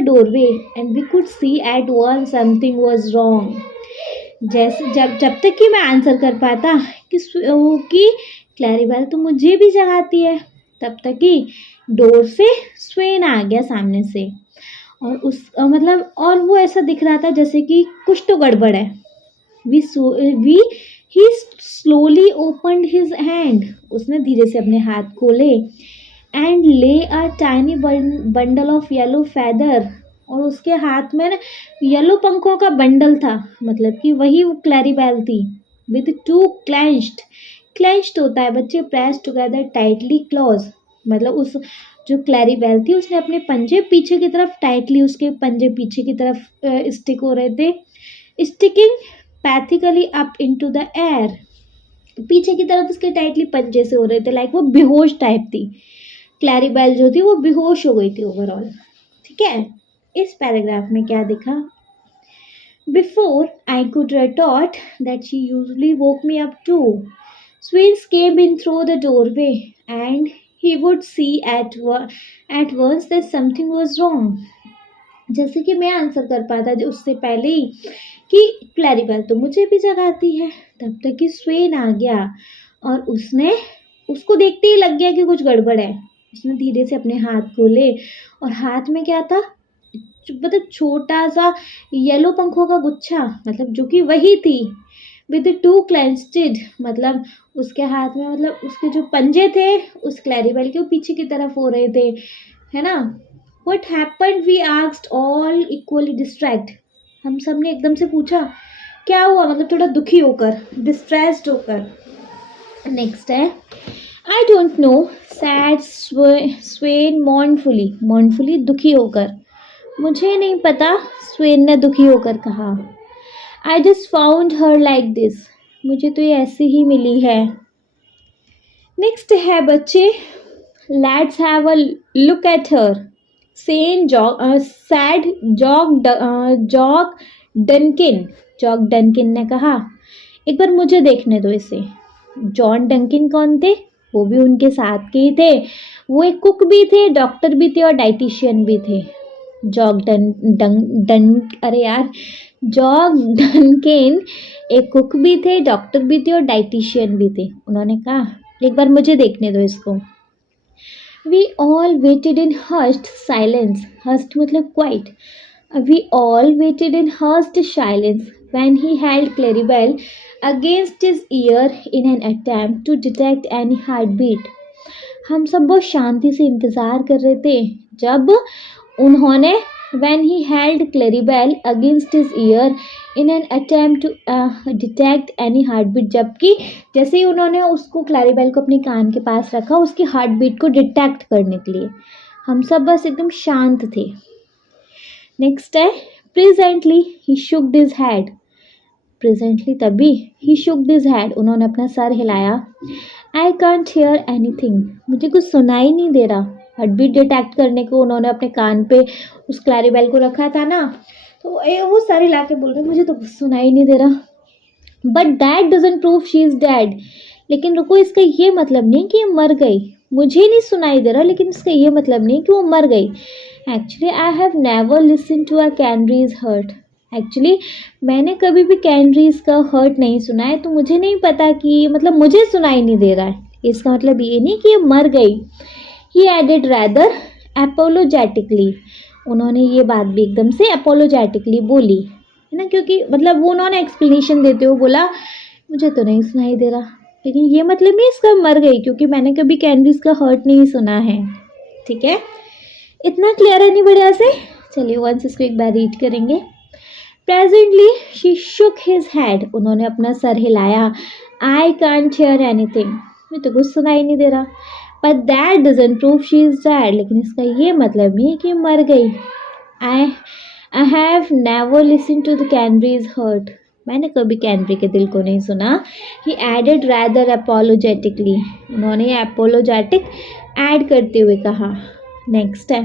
doorway and we could see at once something was wrong. जैसे जब तक कि मैं आंसर कर पाता कि क्लैरीबेल तो मुझे भी जगाती है, तब तक कि डोर से स्वेन आ गया सामने से, और उस मतलब और वो ऐसा दिख रहा था जैसे कि कुछ तो गड़बड़ है। ही स्लोली ओपनड हिज हैंड, उसने धीरे से अपने हाथ खोले। एंड ले a tiny bundle of yellow feather, और उसके हाथ में ना येलो पंखों का बंडल था, मतलब कि वही क्लैरीबेल थी। विद टू क्लेंच्ड होता है बच्चे, प्रेस टुगेदर टाइटली क्लोज, मतलब उस जो क्लैरीबेल थी उसने अपने पंजे पीछे की तरफ टाइटली, उसके पंजे पीछे की तरफ स्टिक हो रहे थे, sticking pathetically up into the air, पीछे की तरफ उसके टाइटली पंजे से हो रहे थे, लाइक वो बेहोश टाइप थी। क्लैरीबेल जो थी वो बेहोश हो गई थी ओवरऑल, ठीक है। इस पैराग्राफ में क्या दिखा, before I could retort that she usually woke me up too, Sven's came in through the doorway and he would see at once that something was wrong, जैसे कि मैं आंसर कर पाता जो उससे पहले ही कि क्लैरीबेल तो मुझे भी जगाती है, तब तक कि स्वेन आ गया और उसको देखते ही लग गया कि कुछ गड़बड़ है। उसने धीरे से अपने हाथ खोले और हाथ में क्या था, मतलब छोटा सा येलो पंखों का गुच्छा, मतलब जो कि वही थी। विद टू क्लेंच्ड, मतलब उसके हाथ में, मतलब उसके जो पंजे थे उस क्लैरीबेल के वो पीछे की तरफ हो रहे थे, है ना। What happened, we asked all equally distract, हम सब ने एकदम से पूछा क्या हुआ, मतलब थोड़ा दुखी होकर, डिस्ट्रेस्ड होकर। नेक्स्ट है आई डोंट नो, सैड स्वेन मॉर्नफुली दुखी होकर, मुझे नहीं पता, स्वेन ने दुखी होकर कहा। I just found her like this, मुझे तो ये ऐसे ही मिली है। नेक्स्ट है बच्चे, let's have a look at her. Said Jock Duncan ने कहा, एक बार मुझे देखने दो इसे। जॉन डंकिन कौन थे? वो भी उनके साथ के ही थे। वो एक कुक भी थे, डॉक्टर भी थे और डाइटिशियन भी थे। जॉक डन डन डन अरे यार जॉक डनकिन एक कुक भी थे, डॉक्टर भी थे और डाइटिशियन भी थे। उन्होंने कहा, एक बार मुझे देखने दो इसको। We all waited in hushed silence, hushed मतलब quiet. We all waited in hushed silence when he held Claribel against his ear in an attempt to detect any heart beat. हम सब बहुत शांति से इंतज़ार कर रहे थे जब उन्होंने when he held Claribel against his ear in an attempt to detect any heartbeat, जबकि जैसे ही उन्होंने उसको क्लैरिबेल को अपने कान के पास रखा उसकी हार्ट बीट को डिटेक्ट करने के लिए हम सब बस एकदम शांत थे। नेक्स्ट है, presently he shook his head. Presently तभी ही शुक्ड हिज हेड, उन्होंने अपना सर हिलाया। आई कांट हियर एनीथिंग, मुझे कुछ सुनाई नहीं दे रहा। हार्ट बीट डिटेक्ट करने को उन्होंने अपने कान पे उस क्लैरिबेल को रखा था ना, तो वो सर हिला के बोल रहे मुझे तो कुछ सुनाई नहीं दे रहा। But that doesn't prove she is dead, लेकिन रुको, इसका ये मतलब नहीं कि ये मर गई। मुझे नहीं सुनाई दे रहा लेकिन इसका ये मतलब नहीं कि वो मर गई। Actually I have never listen to a canaries hurt. Actually मैंने कभी भी कैनरीज का हर्ट नहीं सुना है, तो मुझे नहीं पता कि मतलब मुझे सुनाई नहीं दे रहा है। इसका मतलब ये नहीं कि ये मर गई। ही एडेड रैदर एपोलोजेटिकली, उन्होंने ये बात भी एकदम से एपोलोजेटिकली बोली है ना, क्योंकि मतलब वो उन्होंने एक्सप्लेनेशन देते हुए बोला मुझे तो नहीं सुनाई दे रहा, लेकिन ये मतलब नहीं इसका मर गई, क्योंकि मैंने कभी कैनरीज का हर्ट नहीं सुना है। ठीक है, इतना क्लियर है नहीं बढ़िया से? चलिए वंस इसको एक बार रीड करेंगे। Presently she shook his head, उन्होंने अपना सर हिलाया। आई कांट हियर एनीथिंग, मुझे तो कुछ सुनाई नहीं दे रहा। But that doesn't prove she is dead, लेकिन इसका ये मतलब नहीं है कि मर गई। I have never listen to the canaries hurt, मैंने कभी कैनरी के दिल को नहीं सुना। ही एडेड रैदर एपोलोजेटिकली, उन्होंने एपोलोजेटिक ऐड करते हुए कहा। नेक्स्ट है,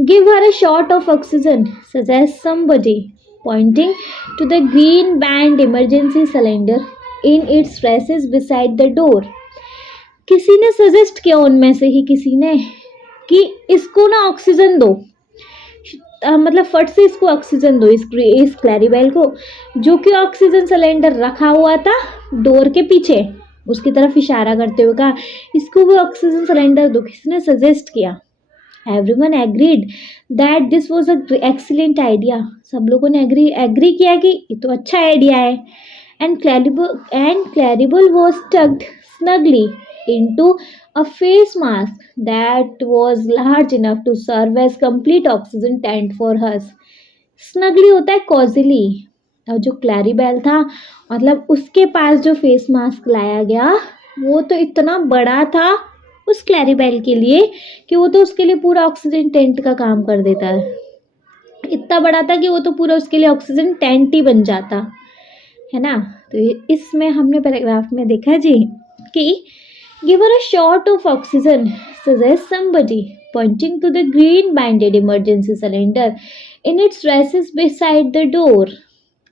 give her a shot of oxygen, suggest somebody, pointing to the green band emergency cylinder in its recess beside the door. किसी ने सजेस्ट किया, उनमें से ही किसी ने, कि इसको ना ऑक्सीजन दो, मतलब फट से इसको ऑक्सीजन दो, इस क्लैरिबेल को, जो कि ऑक्सीजन सिलेंडर रखा हुआ था डोर के पीछे, उसकी तरफ इशारा करते हुए कहा इसको वो ऑक्सीजन सिलेंडर दो। किसी ने सजेस्ट किया। Everyone agreed that this was a excellent idea, सब लोगों ने एग्री किया कि ये तो अच्छा आइडिया है। And Claribel was tugged snugly into a face mask that was large enough to serve as complete oxygen tent for us. Snugly होता है कॉजिली, और जो क्लैरिबेल था मतलब उसके पास जो फेस मास्क लाया गया वो तो इतना बड़ा था उस क्लैरिबेल के लिए कि वो तो उसके लिए पूरा ऑक्सीजन टेंट का काम कर देता है। इतना बड़ा था कि वो तो पूरा उसके लिए ऑक्सीजन टेंट ही बन जाता है ना। तो इसमें हमने पैराग्राफ में देखा जी कि give her a shot of oxygen, suggest somebody, pointing to the green banded emergency cylinder in its recess beside the door.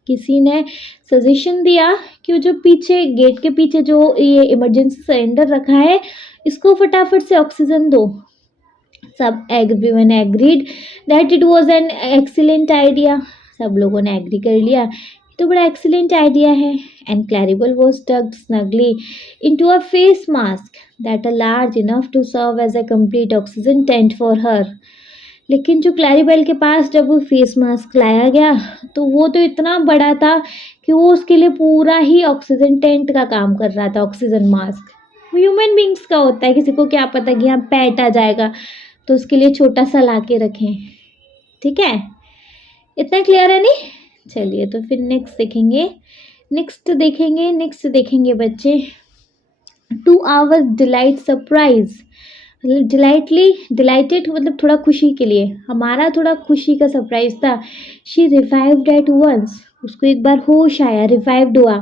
किसी ने सजेशन दिया कि वो जो पीछे गेट के पीछे जो ये इमरजेंसी सिलेंडर रखा है इसको फटाफट से ऑक्सीजन दो। सब everyone agreed that it was an excellent idea, सब लोगों ने एग्री कर लिया तो बड़ा एक्सीलेंट आइडिया है। And Claribel was tugged snugly into a face mask that a large enough to serve as a complete oxygen tent for her. लेकिन जो क्लैरिबल के पास जब वो फेस मास्क लाया गया तो वो तो इतना बड़ा था कि वो उसके लिए पूरा ही ऑक्सीजन टेंट का काम कर रहा था। ऑक्सीजन मास्क ह्यूमन बींग्स का होता है, किसी को क्या पता कि यहाँ पेट आ जाएगा तो उसके लिए छोटा सा ला के रखें। ठीक है, इतना क्लियर है नहीं? चलिए तो फिर नेक्स्ट देखेंगे बच्चे। To our delight surprise, delighted मतलब थोड़ा खुशी के लिए, हमारा थोड़ा खुशी का सरप्राइज था। शी रिवाइव्ड एट वंस, उसको एक बार होश आया, रिवाइव्ड हुआ।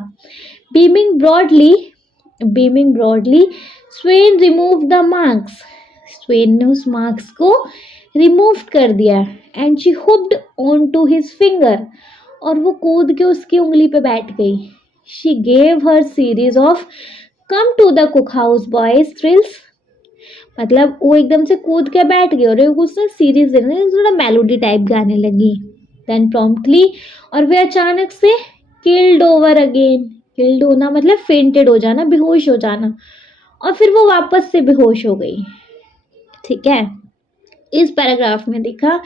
Beaming broadly beaming broadly Sven remove the mask, Sven ने उस मार्क्स को रिमूव कर दिया। And she hooked on to his finger, और वो कूद के उसकी उंगली पे बैठ गई। She gave her series of come to the cook house boys thrills, मतलब वो एकदम से कूद के बैठ गई और उसने सीरीज देने थोड़ा मेलोडी टाइप गाने लगी। देन प्रॉम्प्टली, और वे अचानक से किल्ड ओवर अगेन, किल्ड होना मतलब फेंटेड हो जाना, बेहोश हो जाना, और फिर वो वापस से बेहोश हो गई। ठीक है, इस पैराग्राफ में देखा,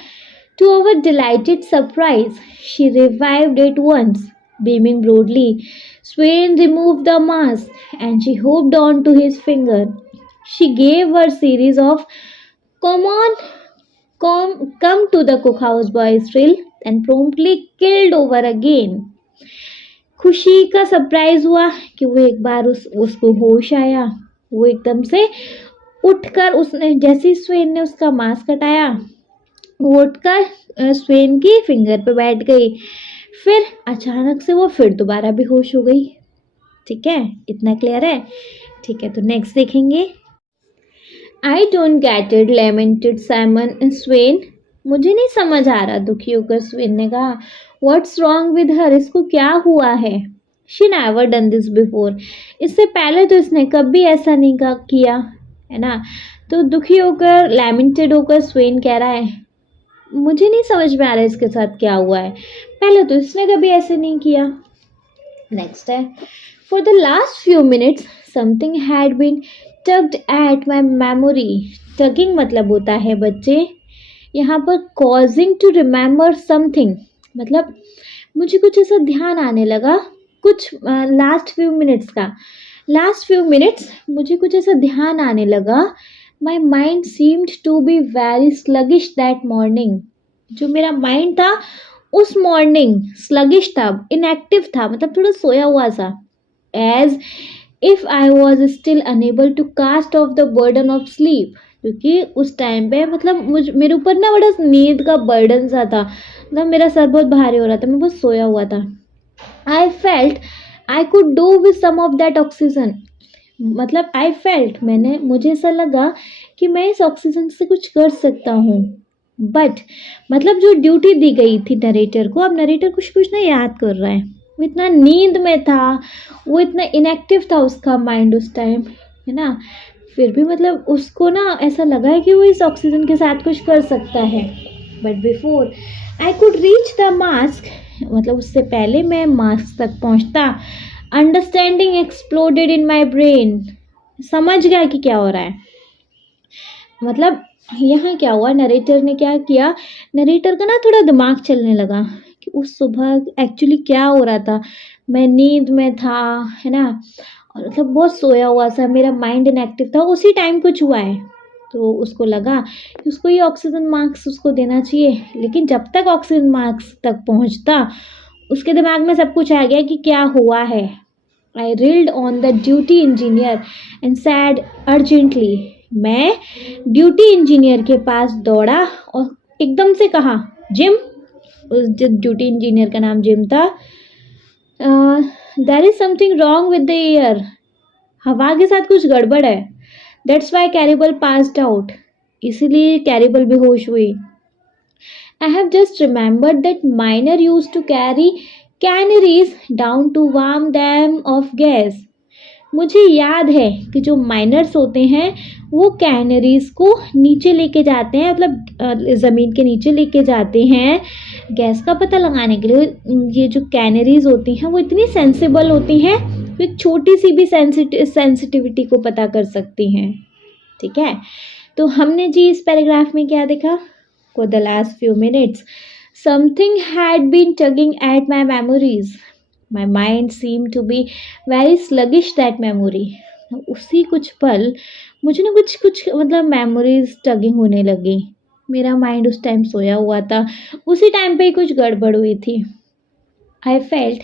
to our delighted surprise she revived at once, beaming broadly, Swain removed the mask and she hopped on to his finger. She gave her series of come on, come to the cookhouse boys drill and promptly killed over again. खुशी का सरप्राइज हुआ कि वो एक बार उसको होश आया, वो एकदम से उठकर, उसने जैसे स्वेन ने उसका मास्क हटाया, वो उठकर स्वेन की फिंगर पे बैठ गई। फिर अचानक से वो फिर दोबारा बेहोश हो गई। ठीक है, इतना क्लियर है? ठीक है, तो नेक्स्ट देखेंगे। I don't get it, lamented Simon Sven, मुझे नहीं समझ आ रहा, दुखी होकर स्वेन ने कहा। व्हाट्स रॉन्ग विद हर, इसको क्या हुआ है? She never done this before, इससे पहले तो इसने कभी ऐसा नहीं किया, है ना। तो दुखी होकर, लेमेंटेड होकर स्वेन कह रहा है, मुझे नहीं समझ में आ रहा है इसके साथ क्या हुआ है, पहले तो इसने कभी ऐसे नहीं किया। नेक्स्ट है, for the last few minutes something had been tugged at my memory. Tugging मतलब होता है बच्चे यहाँ पर कॉजिंग टू रिमेम्बर समथिंग, मतलब मुझे कुछ ऐसा ध्यान आने लगा, कुछ लास्ट फ्यू मिनट्स मुझे कुछ ऐसा ध्यान आने लगा। My mind seemed to be very sluggish that morning, जो मेरा माइंड था उस मॉर्निंग स्लगिश था, इनएक्टिव था, मतलब थोड़ा सोया हुआ सा। As if I was still unable to cast off the burden of sleep, क्योंकि उस टाइम पे मतलब मेरे ऊपर ना बड़ा नींद का बर्डन सा था, मतलब मेरा सर बहुत भारी हो रहा था, मैं बहुत सोया हुआ था। I felt I could do with some of that oxygen, मतलब आई फेल्ट मुझे ऐसा लगा कि मैं इस ऑक्सीजन से कुछ कर सकता हूँ। बट मतलब जो ड्यूटी दी गई थी नरेटर को, अब नरेटर कुछ ना याद कर रहा है, वो इतना नींद में था, वो इतना इनएक्टिव था उसका माइंड उस टाइम, है ना। फिर भी मतलब उसको ना ऐसा लगा है कि वो इस ऑक्सीजन के साथ कुछ कर सकता है। But before I could reach the mask, मतलब उससे पहले मैं मास्क तक पहुंचता, understanding exploded in my brain, समझ गया कि क्या हो रहा है। मतलब यहाँ क्या हुआ, नरेटर ने क्या किया, नरेटर का ना थोड़ा दिमाग चलने लगा कि उस सुबह एक्चुअली क्या हो रहा था। मैं नींद में था, है ना, और मतलब बहुत सोया हुआ था, मेरा माइंड इनएक्टिव था, उसी टाइम कुछ हुआ है। तो उसको लगा कि उसको ये ऑक्सीजन मास्क उसको देना चाहिए, लेकिन जब तक ऑक्सीजन मास्क तक पहुँचता उसके दिमाग में सब कुछ आ गया कि क्या हुआ है। I reeled on the duty engineer and said urgently, मैं ड्यूटी इंजीनियर के पास दौड़ा और एकदम से कहा, जिम, उस ड्यूटी इंजीनियर का नाम जिम था, there is something wrong with the air, हवा के साथ कुछ गड़बड़ है। दैट्स वाई कैरिबल पास्ड आउट, इसीलिए कैरिबल बेहोश हुई। I have just remembered that miner used to carry canaries down to warm them of gas, मुझे याद है कि जो माइनर्स होते हैं वो कैनरीज को नीचे लेके जाते हैं, मतलब ज़मीन के नीचे लेके जाते हैं गैस का पता लगाने के लिए। ये जो कैनरीज होती हैं वो इतनी सेंसिबल होती हैं, तो एक छोटी सी भी सेंसिटिविटी को पता कर सकती हैं। ठीक है, तो हमने जी इस पैराग्राफ में क्या देखा, for the last few minutes something had been tugging at my memories, my mind seem to be very sluggish that memory, उसी कुछ पल मुझे ना कुछ मतलब मेमोरीज टगिंग होने लगी, मेरा माइंड उस टाइम सोया हुआ था, उसी टाइम पे ही कुछ गड़बड़ हुई थी। I felt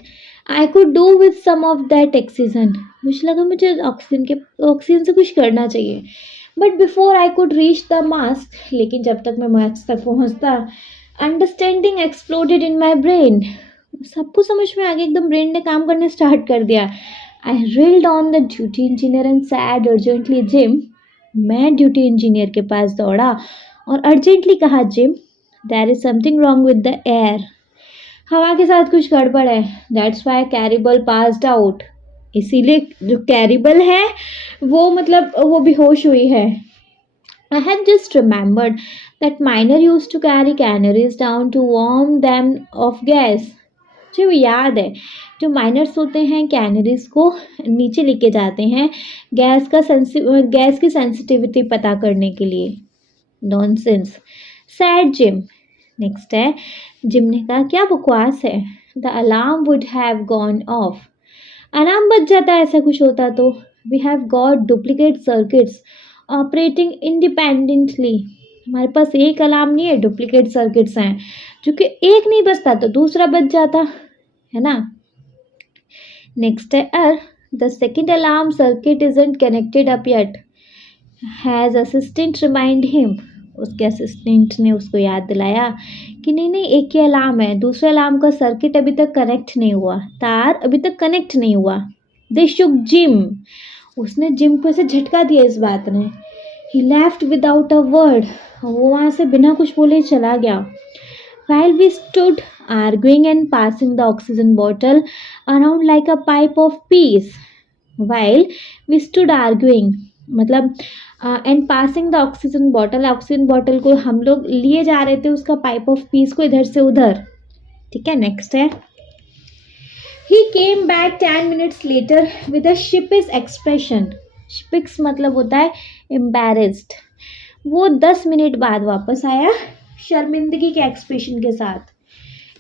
I could do with some of that oxygen, मुझे लगा मुझे ऑक्सीजन से कुछ करना चाहिए। But before I could reach the mask, लेकिन जब तक मैं मास्क तक पहुंचता, understanding exploded in my brain, सब कुछ समझ में आ गया, एकदम ब्रेन ने काम करने स्टार्ट कर दिया. I reeled on the duty engineer and said urgently Jim. मैं ड्यूटी इंजीनियर के पास दौड़ा और अर्जेंटली कहा, Jim there is something wrong with the air. हवा के साथ कुछ गड़बड़ है. That's why कैरिबल passed out. इसीलिए जो कैरिबल है वो मतलब वो बेहोश हुई है. I had just remembered that miner used to carry canaries down to warm them of gas. मुझे वो याद है, जो माइनर्स होते हैं कैनरीज को नीचे लेके जाते हैं गैस की सेंसिटिविटी पता करने के लिए. Nonsense, said Jim. नेक्स्ट है, जिम ने कहा क्या बकवास है. The alarm would have gone off. Alarm बज जाता, ऐसा कुछ होता तो. We have got duplicate circuits operating independently. हमारे पास एक अलार्म नहीं है, डुप्लीकेट सर्किट्स हैं, जो कि एक नहीं बजता तो दूसरा बज जाता है ना. नेक्स्ट है, the second alarm circuit isn't connected up yet. Has assistant remind him. उसके असिस्टेंट ने उसको याद दिलाया कि नहीं एक ही अलार्म है, दूसरे अलार्म का सर्किट अभी तक कनेक्ट नहीं हुआ, तार अभी तक कनेक्ट नहीं हुआ. दे शुक जिम. उसने जिम को ऐसे झटका दिया इस बात ने. He left without a word. वो वहाँ से बिना कुछ बोले चला गया. While we stood arguing and passing the oxygen bottle around like a pipe of peace. While we stood arguing मतलब and passing the oxygen bottle को हम लोग लिए जा रहे थे, उसका पाइप ऑफ पीस को इधर से उधर. ठीक है. नेक्स्ट है, he came back 10 minutes later with a sheepish expression. sheepish मतलब होता है embarrassed. वो 10 मिनट बाद वापस आया शर्मिंदगी के एक्सप्रेशन के साथ.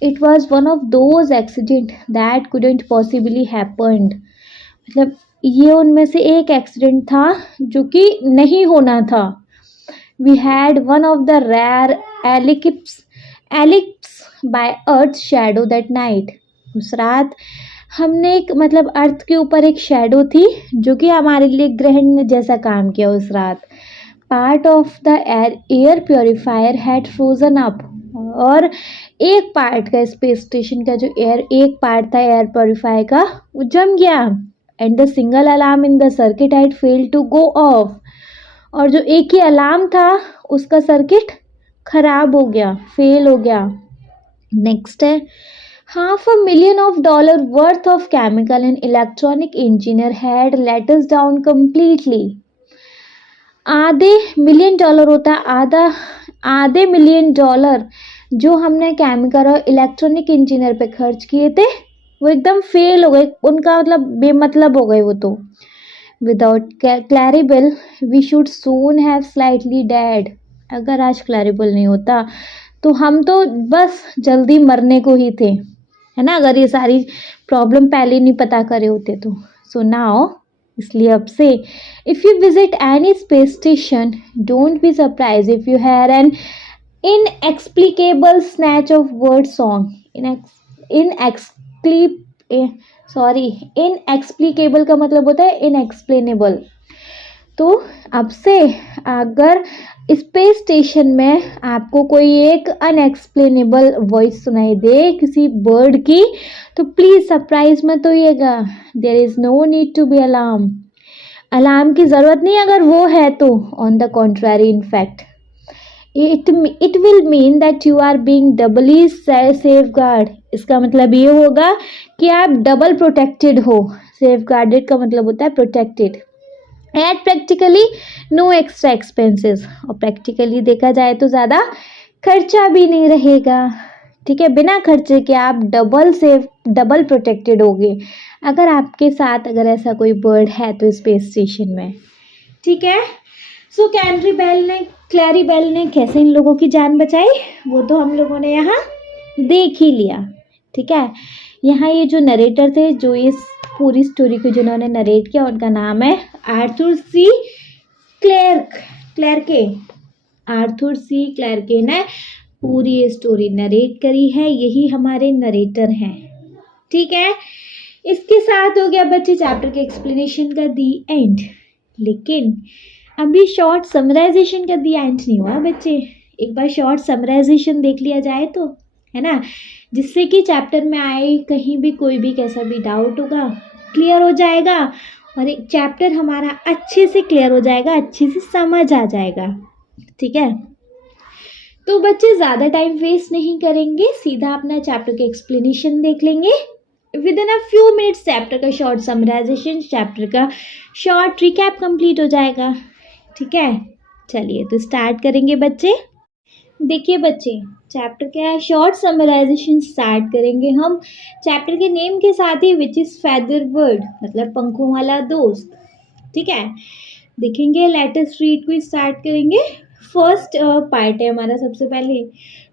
It was one of those accident that couldn't possibly happened. मतलब ये उनमें से एक एक्सीडेंट था जो कि नहीं होना था. We had one of the rare ellipses by Earth's shadow that night. उस रात हमने एक मतलब अर्थ के ऊपर एक शेडो थी जो कि हमारे लिए ग्रहण जैसा काम किया उस रात. Part of the air purifier had frozen up. और एक पार्ट का स्पेस स्टेशन का जो एक पार्ट था एयर प्योरीफायर का वो जम गया. And the single alarm in the circuit had failed to go off. और जो एक ही अलार्म था उसका सर्किट खराब हो गया, फेल हो गया. नेक्स्ट है, $500,000 worth of chemical and electronic engineer had let us down completely. $500,000 होता है $500,000 जो हमने केमिकल और इलेक्ट्रॉनिक इंजीनियर पे खर्च किए थे वो एकदम फेल हो गए, उनका मतलब बेमतलब हो गए वो तो. Without Claribel we should soon have slightly dead. अगर आज क्लैरिबल नहीं होता तो हम तो बस जल्दी मरने को ही थे, है ना, अगर ये सारी प्रॉब्लम पहले नहीं पता करे होते तो. सो नाउ इसलिए अब से if you visit any space station don't be surprise if you hear an inexplicable snatch of word song. Inexplicable का मतलब होता है इनएक्सप्लेनेबल. तो अब से अगर स्पेस स्टेशन में आपको कोई एक अनएक्सप्लेनेबल वॉइस सुनाई दे किसी बर्ड की तो प्लीज़ सरप्राइज मत होइएगा. There is no need to be alarm. Alarm की ज़रूरत नहीं अगर वो है तो. On the contrary in fact it will mean that you are being doubly safeguard. इसका मतलब ये होगा कि आप डबल प्रोटेक्टेड हो. सेफ गार्डेड का मतलब होता है protected. At practically no extra expenses. और प्रैक्टिकली देखा जाए तो ज़्यादा खर्चा भी नहीं रहेगा. ठीक है, बिना खर्चे के आप डबल प्रोटेक्टेड होगे अगर आपके साथ अगर ऐसा कोई बर्ड है तो स्पेस स्टेशन में. ठीक है. सो क्लैरी बेल ने कैसे इन लोगों की जान बचाई वो तो हम लोगों ने यहाँ देख ही लिया. ठीक है. यहाँ ये जो नरेटर थे जो इस पूरी स्टोरी को जिन्होंने नरेट किया उनका नाम है आर्थर सी क्लैरके. आर्थर सी क्लैरके ने पूरी ये स्टोरी नरेट करी है, यही हमारे नरेटर हैं. ठीक है. इसके साथ हो गया बच्चे चैप्टर के एक्सप्लेनेशन का दी एंड. लेकिन अभी शॉर्ट समराइजेशन का दी एंड नहीं हुआ बच्चे, एक बार शॉर्ट समराइजेशन देख लिया जाए तो, है ना, जिससे कि चैप्टर में आए कहीं भी कोई भी कैसा भी डाउट होगा क्लियर हो जाएगा, और एक चैप्टर हमारा अच्छे से क्लियर हो जाएगा, अच्छे से समझ आ जाएगा। ठीक है, तो बच्चे ज़्यादा टाइम वेस्ट नहीं करेंगे, सीधा अपना चैप्टर के एक्सप्लेनेशन देख लेंगे। With in a few minutes chapter का शॉर्ट समराइजेशन, चैप्टर का शॉर्ट रिकैप कंप्लीट हो जाएगा। ठीक है, चलिए तो स्टार्ट करेंगे बच्चे। देखिए बच्चे, चैप्टर क्या है, शॉर्ट समराइजेशन स्टार्ट करेंगे हम चैप्टर के नेम के साथ ही, विच इज़ फेदर बर्ड, मतलब पंखों वाला दोस्त। ठीक है, देखेंगे, लेटेस्ट रीड को स्टार्ट करेंगे। फर्स्ट पार्ट है हमारा सबसे पहले,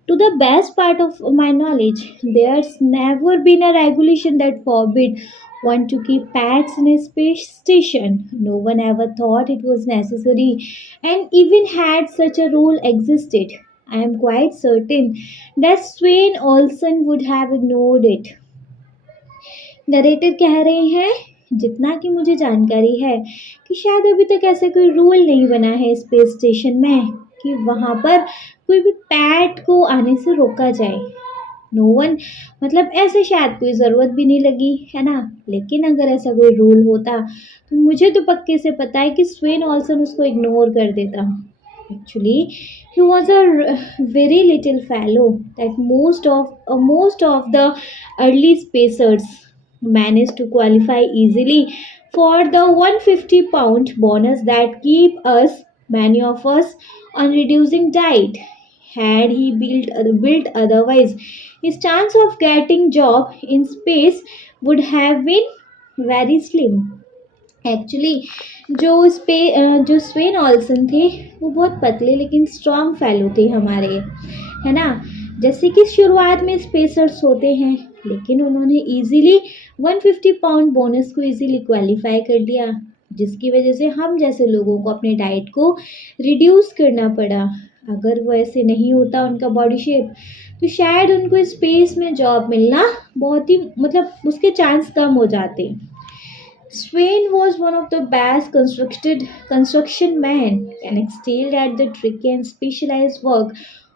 to the best part of my knowledge there's never been a regulation that forbid one to keep pets in a space station. No one ever thought it was necessary, and even had such a rule existed, I am quite certain that Swain Olsen would have ignored it. Narrator कह रहे हैं, जितना कि मुझे जानकारी है कि शायद अभी तक ऐसे कोई रूल नहीं बना है स्पेस स्टेशन में कि वहाँ पर कोई भी पैट को आने से रोका जाए। नो वन, मतलब ऐसे शायद कोई ज़रूरत भी नहीं लगी, है ना। लेकिन अगर ऐसा कोई रूल होता तो मुझे तो पक्के से पता है कि स्वेन ऑल्सन उसको इग्नोर कर देता। Actually he was a very little fellow that most of the early spacers managed to qualify easily for the 150-pound bonus that keep us, many of us, on reducing diet. Had he built otherwise, his chance of getting job in space would have been very slim. Actually जो स्वेन ऑल्सन थे वो बहुत पतले लेकिन स्ट्रांग फेलो थे हमारे, है ना। जैसे कि शुरुआत में स्पेसर्स होते हैं, लेकिन उन्होंने इजीली 150 पाउंड बोनस को इजीली क्वालिफाई कर लिया, जिसकी वजह से हम जैसे लोगों को अपने डाइट को रिड्यूस करना पड़ा। अगर वो ऐसे नहीं होता उनका बॉडी शेप, तो शायद उनको स्पेस में जॉब मिलना बहुत ही, मतलब उसके चांस कम हो जाते। Swain was one of the best construction men and excelled at the tricky and specialized work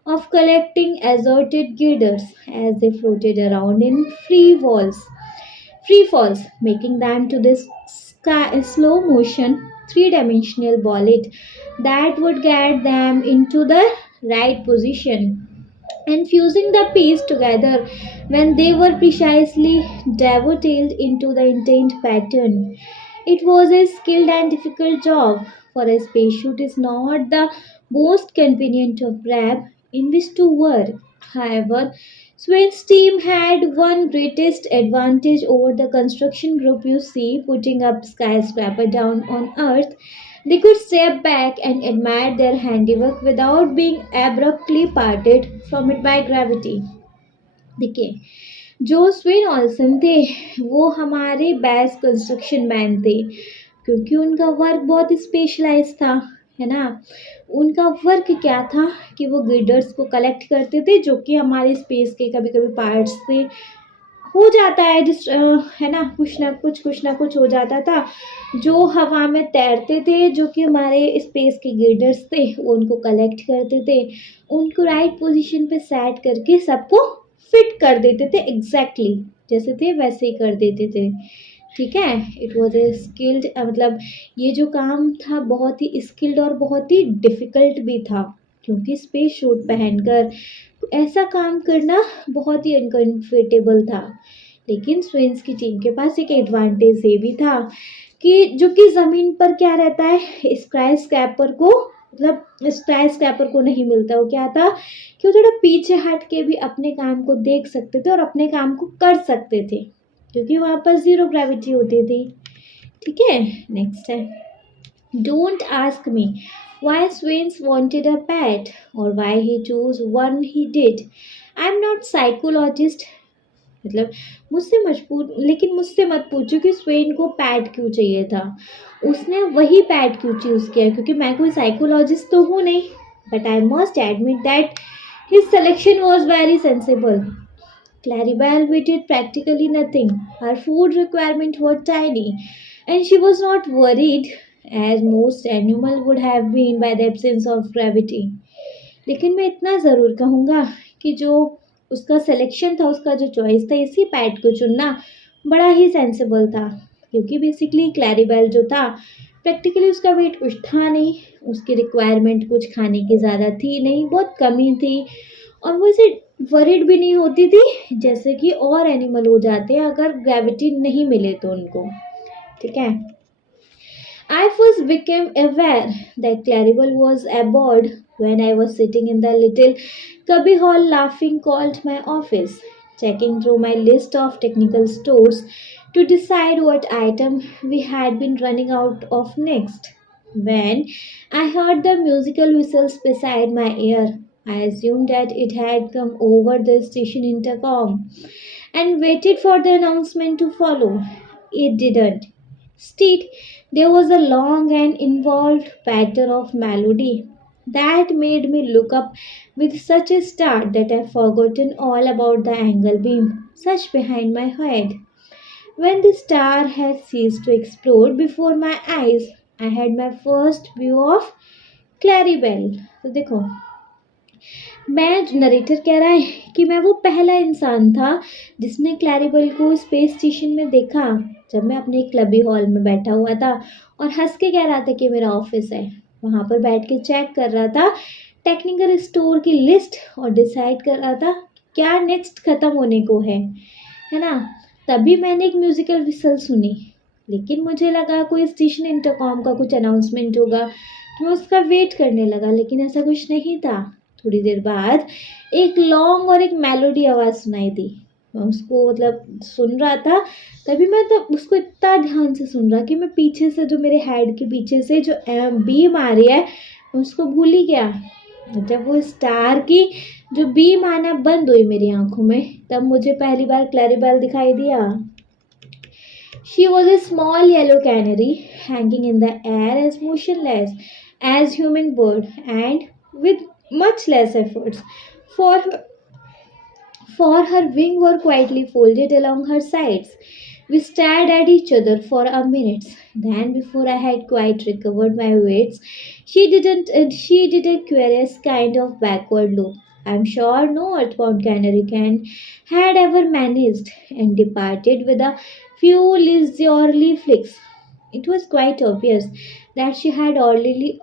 of collecting assorted girders as they floated around in free falls, making them to this sky, slow motion three-dimensional bullet that would get them into the right position and fusing the piece together when they were precisely dovetailed into the intent pattern. It was a skilled and difficult job, for a spacesuit is not the most convenient of wrap in which to work. However, Swain's team had one greatest advantage over the construction group you see putting up skyscraper down on Earth. They could step back and admire their handiwork without being abruptly parted from it by gravity. देखिए, जो स्वेन ऑल्सन थे वो हमारे बेस्ट कंस्ट्रक्शन मैन थे, क्योंकि उनका वर्क बहुत स्पेशलाइज था, है ना। उनका वर्क क्या था कि वो गिडर्स को कलेक्ट करते थे, जो कि हमारे स्पेस के कभी कभी पार्ट्स थे, हो जाता है है ना, कुछ ना कुछ हो जाता था, जो हवा में तैरते थे, जो कि हमारे स्पेस के गिडर्स थे, वो उनको कलेक्ट करते थे, उनको राइट पोजीशन पे सेट करके सबको फिट कर देते थे, एग्जैक्टली जैसे थे वैसे ही कर देते थे। ठीक है, इट वॉज ए स्किल्ड, मतलब ये जो काम था बहुत ही स्किल्ड और बहुत ही डिफ़िकल्ट भी था, क्योंकि स्पेस सूट पहनकर ऐसा काम करना बहुत ही अनकंफर्टेबल था। लेकिन स्वेंस की टीम के पास एक एडवांटेज ये भी था कि जो कि ज़मीन पर क्या रहता है, स्काई स्क्रैपर को, मतलब स्काई स्क्रैपर को नहीं मिलता। वो क्या था कि वो थोड़ा पीछे हट के भी अपने काम को देख सकते थे और अपने काम को कर सकते थे, क्योंकि वहाँ पर ज़ीरो ग्रेविटी होती थी। ठीक है, नेक्स्ट है, don't ask me why Swains wanted a pet or why he chose one he did. I am not psychologist, मतलब मुझसे मत पूछो कि स्वेन को पैट क्यों चाहिए था, उसने वही पैट क्यों चूज़ किया, क्योंकि मैं कोई साइकोलॉजिस्ट तो हूँ नहीं। But I must admit that his selection was very sensible. Claribel waited practically nothing. Her food requirement was tiny, and she was not worried as most animal would have been by the absence of gravity. लेकिन मैं इतना ज़रूर कहूँगा कि जो उसका सिलेक्शन था, उसका जो चॉइस था इसी पैट को चुनना, बड़ा ही सेंसिबल था। क्योंकि बेसिकली क्लैरिबेल जो था, प्रैक्टिकली उसका वेट कुछ था नहीं, उसकी रिक्वायरमेंट कुछ खाने की ज़्यादा थी नहीं, बहुत कमी थी, और वो इसे वरिड भी नहीं होती थी जैसे कि और एनिमल हो जाते हैं अगर ग्रेविटी नहीं मिले तो उनको। ठीक है। I first became aware that Claribel was aboard when I was sitting in the little cubby hall laughing called my office, checking through my list of technical stores to decide what item we had been running out of next. When I heard the musical whistles beside my ear, I assumed that it had come over the station intercom and waited for the announcement to follow. It didn't. Instead, there was a long and involved patter of melody that made me look up with such a start that I'd forgotten all about the angle beam such behind my head. When the star had ceased to explode before my eyes, I had my first view of Claribel. तो देखो, मैं नरेटर कह रहा है कि मैं वो पहला इंसान था जिसने क्लैरिबल को स्पेस स्टेशन में देखा जब मैं अपने क्लबी हॉल में बैठा हुआ था और हंस के कह रहा था कि मेरा ऑफिस है। वहाँ पर बैठ के चेक कर रहा था टेक्निकल स्टोर की लिस्ट और डिसाइड कर रहा था क्या नेक्स्ट ख़त्म होने को है ना। तभी मैंने एक म्यूज़िकल विसल सुनी, लेकिन मुझे लगा कोई स्टेशन इंटरकॉम का कुछ अनाउंसमेंट होगा तो मैं उसका वेट करने लगा, लेकिन ऐसा कुछ नहीं था। थोड़ी देर बाद एक लॉन्ग और एक मेलोडी आवाज़ सुनाई दी। मैं उसको मतलब सुन रहा था, तभी मैं तो उसको इतना ध्यान से सुन रहा कि मैं पीछे से जो मेरे हेड के पीछे से जो बीम आ रही है मैं उसको भूल ही गया। जब वो स्टार की जो बीम आना बंद हुई मेरी आंखों में, तब मुझे पहली बार क्लैरिबेल दिखाई दिया। She was a small yellow canary hanging in the air as motionless as human bird and with much less efforts. For her, for her wings were quietly folded along her sides. We stared at each other for a minute. Then, before I had quite recovered my wits, she did a curious kind of backward loop. I'm sure no earthbound canary can had ever managed, and departed with a few leisurely flicks. It was quite obvious that she had already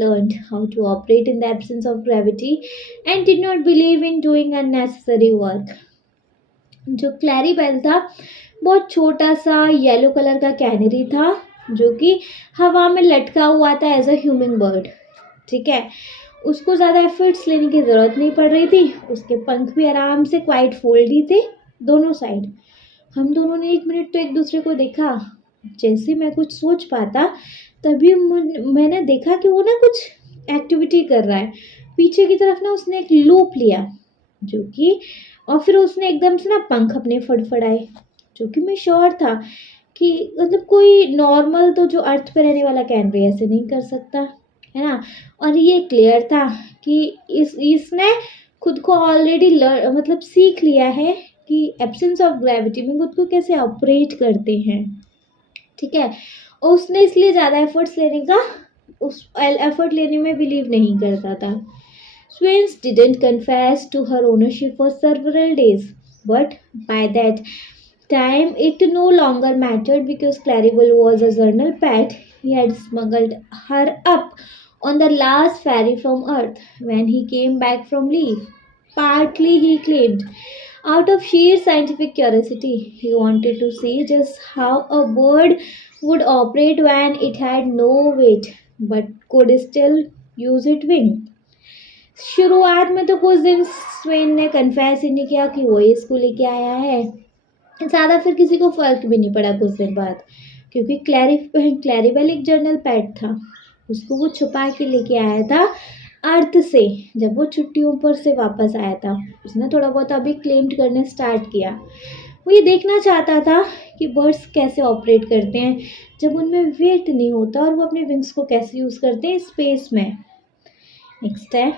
learned how to operate in the absence of gravity and did not believe in doing unnecessary work. जो क्लैरीबेल था बहुत छोटा सा येलो कलर का कैनरी था जो कि हवा में लटका हुआ था एज अ ह्यूमन बर्ड। ठीक है, उसको ज़्यादा एफर्ट्स लेने की ज़रूरत नहीं पड़ रही थी, उसके पंख भी आराम से क्वाइट फोल्ड ही थे दोनों साइड। हम दोनों ने एक मिनट तो एक दूसरे को देखा। जैसे मैं कुछ सोच पाता तभी मैंने देखा कि वो ना कुछ एक्टिविटी कर रहा है। पीछे की तरफ ना उसने एक लूप लिया जो कि, और फिर उसने एकदम से ना पंख अपने फड़फड़ाए, जो कि मैं श्योर था कि मतलब कोई नॉर्मल तो जो अर्थ पे रहने वाला कैनरी ऐसे नहीं कर सकता, है ना। और ये क्लियर था कि इसने खुद को ऑलरेडी मतलब सीख लिया है कि एब्सेंस ऑफ ग्रेविटी में खुद को कैसे ऑपरेट करते हैं। ठीक है, और उसने इसलिए ज़्यादा एफर्ट लेने में बिलीव नहीं करता था। Swans didn't confess to her ownership for several days, but by that time it no longer mattered because Claribel was a journal pet. He had smuggled her up on the last ferry from Earth when he came back from leave. Partly, he claimed, out of sheer scientific curiosity, he wanted to see just how a bird would operate when it had no weight but could still use its wing. शुरुआत में तो कुछ दिन स्वेन ने कन्फेस ही नहीं किया कि वो इसको लेके आया है। ज़्यादा फिर किसी को फ़र्क भी नहीं पड़ा कुछ दिन बाद, क्योंकि क्लैरिबेल एक जर्नल पेट था। उसको वो छुपा के लेके आया था अर्थ से जब वो छुट्टियों पर से वापस आया था। उसने थोड़ा बहुत अभी क्लेम्ड करने स्टार्ट किया। वो ये देखना चाहता था कि बर्ड्स कैसे ऑपरेट करते हैं जब उनमें वेट नहीं होता और वो अपने विंग्स को कैसे यूज़ करते हैं स्पेस में। नेक्स्ट है,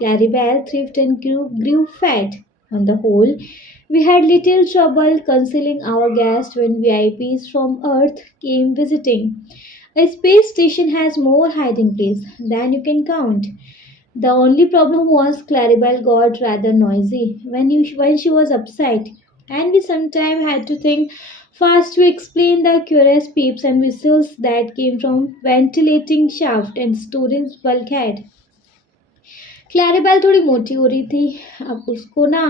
Claribel thrived and grew fat. On the whole, we had little trouble concealing our guests when VIPs from Earth came visiting. A space station has more hiding place than you can count. The only problem was Claribel got rather noisy when she was upset, and we sometimes had to think fast to explain the curious peeps and whistles that came from ventilating shaft and storage bulkhead. क्लैरिबेल थोड़ी मोटी हो रही थी। अब उसको ना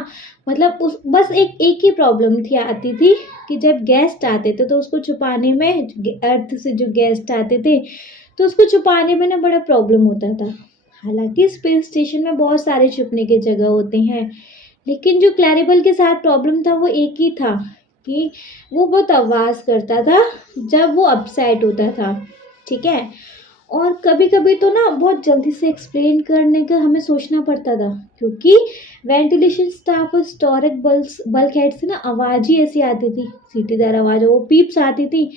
मतलब उस बस एक ही प्रॉब्लम थी आती थी कि जब गेस्ट आते थे तो उसको छुपाने में अर्थ से जो गेस्ट आते थे तो उसको छुपाने में ना बड़ा प्रॉब्लम होता था। हालांकि स्पेस स्टेशन में बहुत सारे छुपने की जगह होते हैं, लेकिन जो क्लैरिबल के साथ प्रॉब्लम था वो एक ही था कि वो बहुत आवाज़ करता था जब वो अपसेट होता था। ठीक है, और कभी कभी तो ना बहुत जल्दी से एक्सप्लेन करने का हमें सोचना पड़ता था, क्योंकि वेंटिलेशन स्टाफ और स्टोरेज बल्क हेड से ना आवाज़ ही ऐसी आती थी, सीटीदार आवाज़, वो पीप्स आती थी,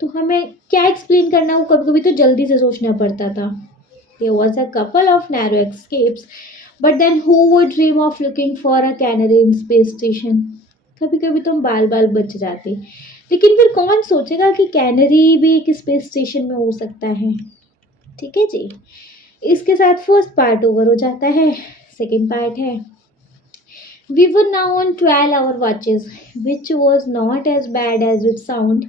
तो हमें क्या एक्सप्लेन करना वो कभी कभी तो जल्दी से सोचना पड़ता था। There was a couple of narrow escapes, but then who would dream of looking for a canary in space station? कभी कभी तो हम बाल बाल बच जाते, लेकिन फिर कौन सोचेगा कि कैनरी भी एक स्पेस स्टेशन में हो सकता है। ठीक है जी, इसके साथ फर्स्ट पार्ट ओवर हो जाता है। सेकंड पार्ट है, we were now on 12-hour watches, which was not as bad as it sound,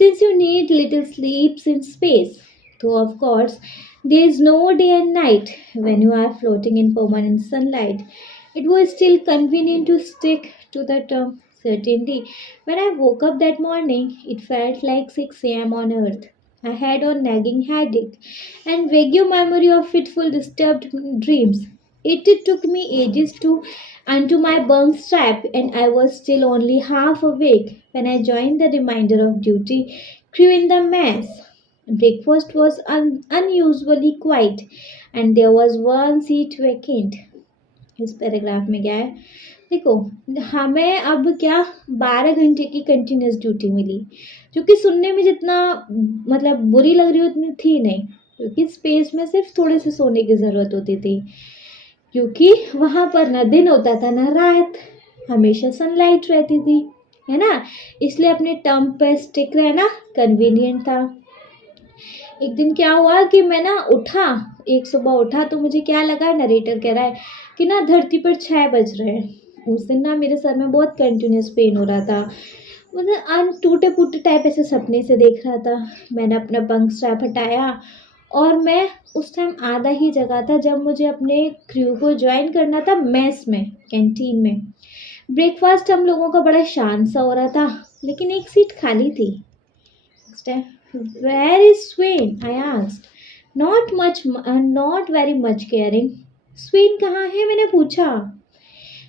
since you need little sleeps in space. Though of course, there is no day and night when you are floating in permanent sunlight. It was still convenient to stick to the term. Certainly, when I woke up that morning, it felt like 6 a.m. on Earth. I had a nagging headache and vague memory of fitful disturbed dreams. It took me ages to undo my bunk strap, and I was still only half awake when I joined the remainder of duty crew in the mess. Breakfast was unusually quiet, and there was one seat vacant. इस पैराग्राफ में क्या है, देखो, हमें अब क्या 12 घंटे की कंटिन्यूस ड्यूटी मिली, जो कि सुनने में जितना मतलब बुरी लग रही हो उतनी थी नहीं, क्योंकि स्पेस में सिर्फ थोड़े से सोने की ज़रूरत होती थी, क्योंकि वहाँ पर ना दिन होता था ना रात, हमेशा सनलाइट रहती थी, है ना, इसलिए अपने टर्म पर स्टिक रहना कन्वीनियंट था। एक दिन क्या हुआ कि मैं ना एक सुबह उठा तो मुझे क्या लगा, नरेटर कह रहा है कि ना धरती पर 6 बज रहे हैं। उस दिन ना मेरे सर में बहुत कंटिन्यूस पेन हो रहा था, मतलब टूटे फूटे टाइप ऐसे सपने से देख रहा था। मैंने अपना बंक स्ट्रैप हटाया और मैं उस टाइम आधा ही जगह था जब मुझे अपने क्रू को ज्वाइन करना था मेस में, कैंटीन में। ब्रेकफास्ट हम लोगों का बड़ा शांत सा हो रहा था, लेकिन एक सीट खाली थी। Where is Swain? I asked. Not very much caring. Swain कहाँ है? मैंने पूछा.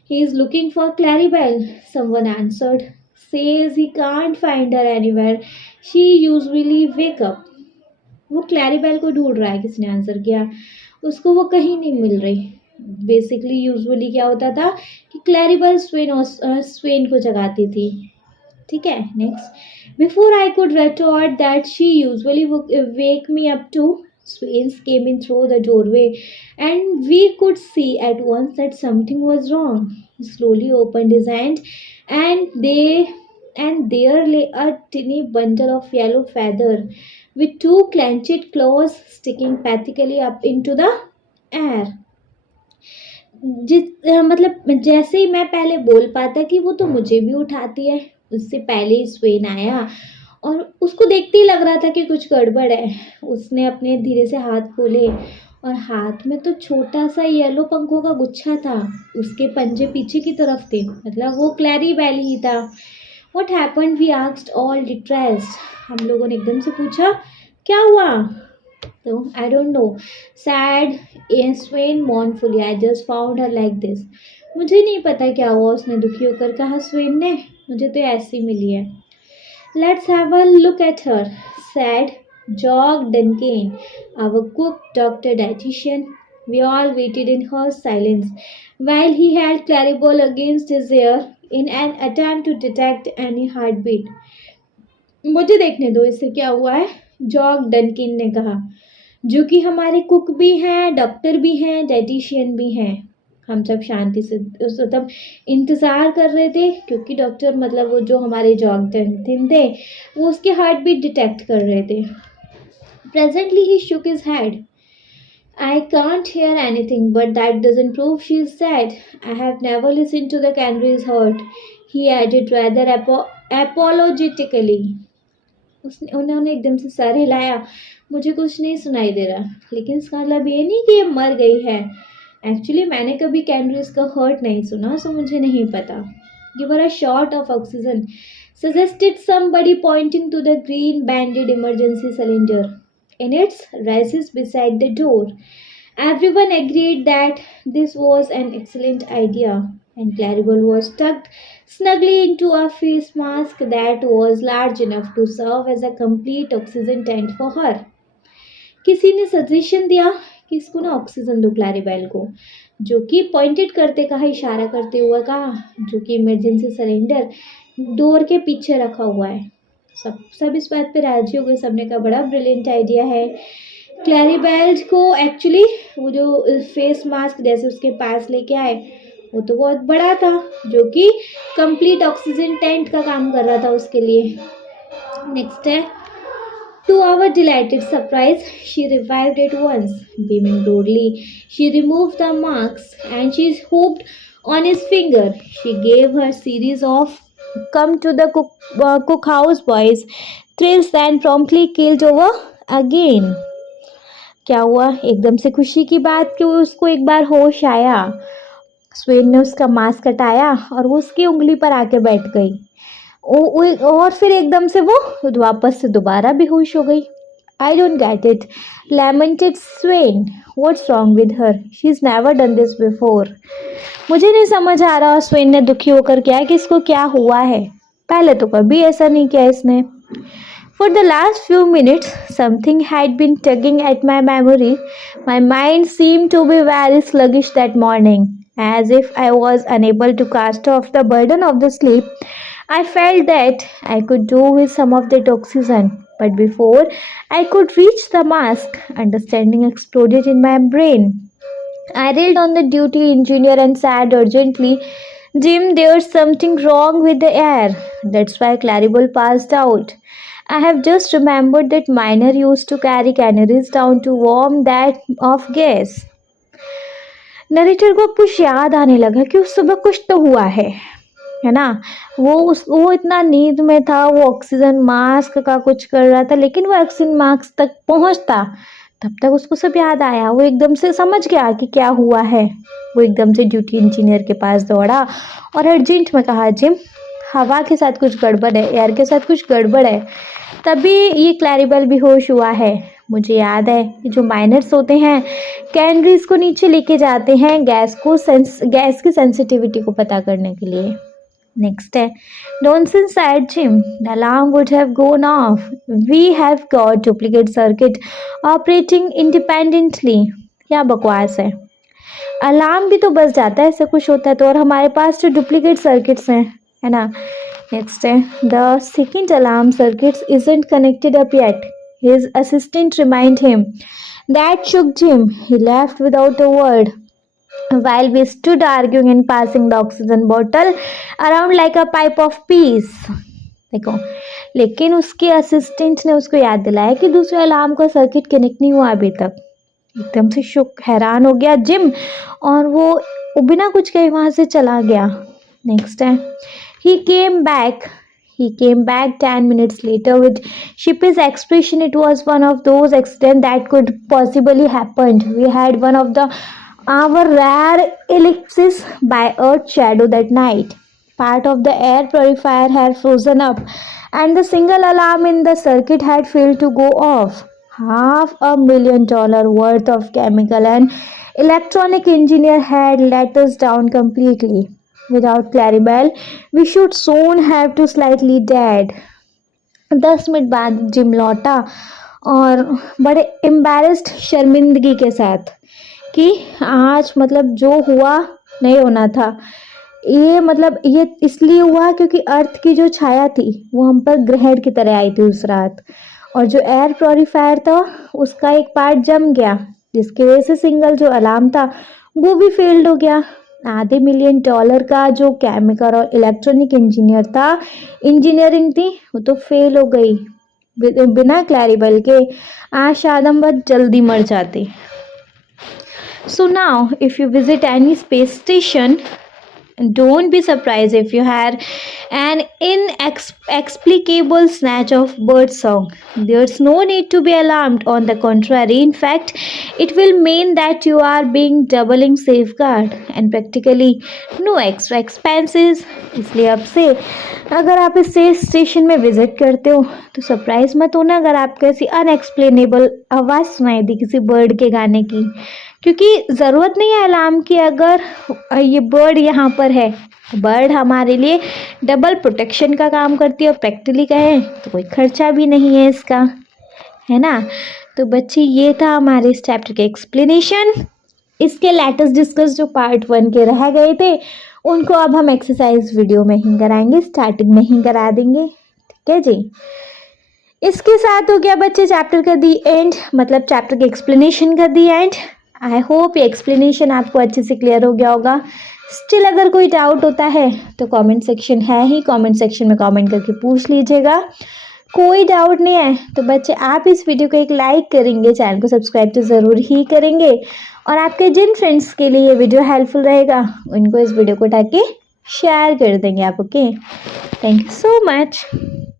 He is looking for Claribel, someone answered. Says he can't find her anywhere. She usually wake up. वो क्लैरिबेल को ढूंढ रहा है, किसने आंसर किया, उसको वो कहीं नहीं मिल रही। बेसिकली यूजुअली क्या होता था कि क्लैरिबेल स्वेन को जगाती थी। ठीक है, next, before I could retort that she usually wake me up too, Swains came in through the doorway and we could see at once that something was wrong. He slowly opened his hand and there lay a tiny bundle of yellow feather with 2 clenched claws sticking pathetically up into the air. मतलब जैसे ही मैं पहले बोल पाता कि वो तो मुझे भी उठाती है, उससे पहले ही स्वेन आया और उसको देखते ही लग रहा था कि कुछ गड़बड़ है। उसने अपने धीरे से हाथ खोले और हाथ में तो छोटा सा येलो पंखों का गुच्छा था, उसके पंजे पीछे की तरफ थे, मतलब वो क्लैरिबेल ही था। What happened? We asked all distressed. हम लोगों ने एकदम से पूछा क्या हुआ, तो I don't know, sad Swain mournfully. I just found her like this. मुझे नहीं पता क्या हुआ, उसने दुखी होकर कहा स्वेन ने, मुझे तो ऐसी मिली है। Let's have a look at her, said Jock Duncan, our cook, doctor, dietitian. We all waited in her silence while he held Claribel against his ear in an attempt to detect any heartbeat. मुझे देखने दो इससे क्या हुआ है, जॉक डनकिन ने कहा, जो कि हमारे कुक भी हैं, डॉक्टर भी हैं, डाइटिशियन भी हैं। हम सब शांति से उस तब इंतज़ार कर रहे थे, क्योंकि डॉक्टर मतलब वो जो हमारे जॉक डनकिन थे वो उसके हार्ट बीट डिटेक्ट कर रहे थे। Presently, he shook his head. I can't hear anything, but that doesn't prove she's sad. I have never listened to the canary's heart, he added rather apologetically. उसने उन्होंने एकदम से सर हिलाया. मुझे कुछ नहीं सुनाई दे रहा, लेकिन इसका मतलब ये नहीं कि ये मर गई है. एक्चुअली मैंने कभी कैनरीज का हर्ट नहीं सुना, सो मुझे नहीं पता. Give her a shot of oxygen, suggested somebody pointing to the green banded emergency cylinder in its recess beside the door. Everyone agreed that this was an excellent idea, and Claribel was tucked snugly into a face mask that was large enough to serve as a complete oxygen tent for her. किसी ने सजेशन दिया कि इसको ना ऑक्सीजन दो क्लैरिबेल को, जो कि पॉइंटेड करते कहा, इशारा करते हुए कहा, जो कि इमरजेंसी सिलेंडर डोर के पीछे रखा हुआ है. सब इस बात पे राजी हो गए. सबने कहा बड़ा ब्रिलियंट आइडिया है. क्लैरिबेल को एक्चुअली वो जो फेस मास्क जैसे उसके पास लेके आए, वो तो बहुत बड़ा था, जो कि कंप्लीट ऑक्सीजन टेंट का काम कर रहा था उसके लिए. नेक्स्ट है, to our delighted surprise, she revived at once. Beaming broadly, she removed the marks and she hooked on his finger. She gave her series of come to the cookhouse boys thrills and promptly killed over again. क्या हुआ? एकदम से खुशी की बात कि उसको एक बार होश आया. स्वेन ने उसका मास्क हटाया और वो उसकी उंगली पर आके बैठ गई. और फिर एकदम से वो वापस से दोबारा बेहोश हो गई. I don't get it, lamented Sven. What's wrong with her, she is never done this before. मुझे नहीं समझ आ रहा स्वेन ने दुखी होकर क्या कि इसको क्या हुआ है, पहले तो कभी ऐसा नहीं किया इसने. For the last few minutes, something had been tugging at my memory. My mind seemed to be very sluggish that morning, as if I was unable to cast off the burden of the sleep. I felt that I could do with some of that oxygen, but before I could reach the mask, understanding exploded in my brain. I railed on the duty engineer and said urgently, Jim, there's something wrong with the air. That's why Claribel passed out. I have just remembered that Miner used to carry canaries down to warm that off gas. Narrator को कुछ याद आने लगा कि उस सुबह कुछ तो हुआ है ना. वो इतना नींद में था, वो ऑक्सीजन मास्क का कुछ कर रहा था, लेकिन वो ऑक्सीजन मास्क तक पहुंचता तब तक उसको सब याद आया. वो एकदम से समझ गया कि क्या हुआ है. वो एकदम से ड्यूटी इंजीनियर के पास दौड़ा और अर्जेंट में कहा, जिम, हवा के साथ कुछ गड़बड़ है, एयर के साथ कुछ गड़बड़ है. तभी ये क्लैरिबेल बेहोश हुआ है. मुझे याद है कि जो माइनर्स होते हैं कैनरीज को नीचे लेके जाते हैं गैस की सेंसिटिविटी को पता करने के लिए. नेक्स्ट है, nonsense said Jim, the alarm would have gone off. We have got duplicate circuit operating independently. क्या बकवास अलार्म भी तो बस जाता है, ऐसा कुछ होता है तो, और हमारे पास तो डुप्लीकेट सर्किट्स हैं, है ना. नेक्स्ट है, the second alarm circuits isn't connected up yet. His assistant reminded him. That shook Jim. He left without a word. While we stood arguing and passing the oxygen bottle around like a pipe of peace. देखो, लेकिन उसके असिस्टेंट ने उसको याद दिलाया कि दूसरे अलार्म का सर्किट कनेक्ट नहीं हुआ अभी तक. एकदम से शुक हैरान हो गया जिम और वो बिना कुछ कहे वहाँ से चला गया. नेक्स्ट है, he came back 10 minutes later with sheepish expression. It was one of those accidents that could possibly happen. We had one of our rare eclipses by Earth's shadow that night. Part of the air purifier had frozen up and the single alarm in the circuit had failed to go off. $500,000 worth of chemical and electronic engineer had let us down completely. Without Claribel, we should soon have to slightly dead. 10 minute बाद जिम लौटा और बड़े एम्बेरस्ड शर्मिंदगी के साथ कि आज मतलब जो हुआ नहीं होना था. ये इसलिए हुआ क्योंकि अर्थ की जो छाया थी वो हम पर ग्रहण की तरह आई थी उस रात, और जो एयर प्योरीफायर था उसका एक पार्ट जम गया, जिसकी वजह से सिंगल जो अलार्म था वो भी फेल्ड हो गया. $500,000 का जो केमिकल और इलेक्ट्रॉनिक इंजीनियरिंग थी वो तो फेल हो गई. बिना क्लैरिबल के आज शायद हम बहुत जल्दी मर जाते। So now, if you visit any space station, don't be surprised if you hear an inexplicable snatch of bird song. There's no need to be alarmed. On the contrary, in fact, it will mean that you are being doubling safeguard and practically no extra expenses. इसलिए अब से अगर आप इस स्टेशन में विजिट करते हो तो सरप्राइज मत होना अगर आपको ऐसी अनएक्सप्लेनेबल आवाज़ सुनाई दी किसी बर्ड के गाने की, क्योंकि ज़रूरत नहीं है अलार्म की। अगर ये बर्ड यहाँ पर है, बर्ड हमारे लिए डबल प्रोटेक्शन का काम करती है और प्रैक्टिकली कहें तो कोई खर्चा भी नहीं है इसका, है ना। तो बच्चे ये था हमारे इस चैप्टर के एक्सप्लेनेशन। इसके लेटेस्ट डिस्कस जो पार्ट 1 के रह गए थे उनको अब हम एक्सरसाइज वीडियो में ही कराएंगे, स्टार्टिंग में ही करा देंगे, ठीक है जी। इसके साथ हो गया बच्चे चैप्टर का दी एंड, मतलब चैप्टर के एक्सप्लेनेशन का दी एंड। आई होप ये एक्सप्लेनेशन आपको अच्छे से क्लियर हो गया होगा। स्टिल अगर कोई डाउट होता है तो कमेंट सेक्शन है ही, कमेंट सेक्शन में कमेंट करके पूछ लीजिएगा। कोई डाउट नहीं है तो बच्चे आप इस वीडियो को एक लाइक करेंगे, चैनल को सब्सक्राइब तो ज़रूर ही करेंगे और आपके जिन फ्रेंड्स के लिए ये वीडियो हेल्पफुल रहेगा उनको इस वीडियो को उठा के शेयर कर देंगे आप। Okay, thank you so much.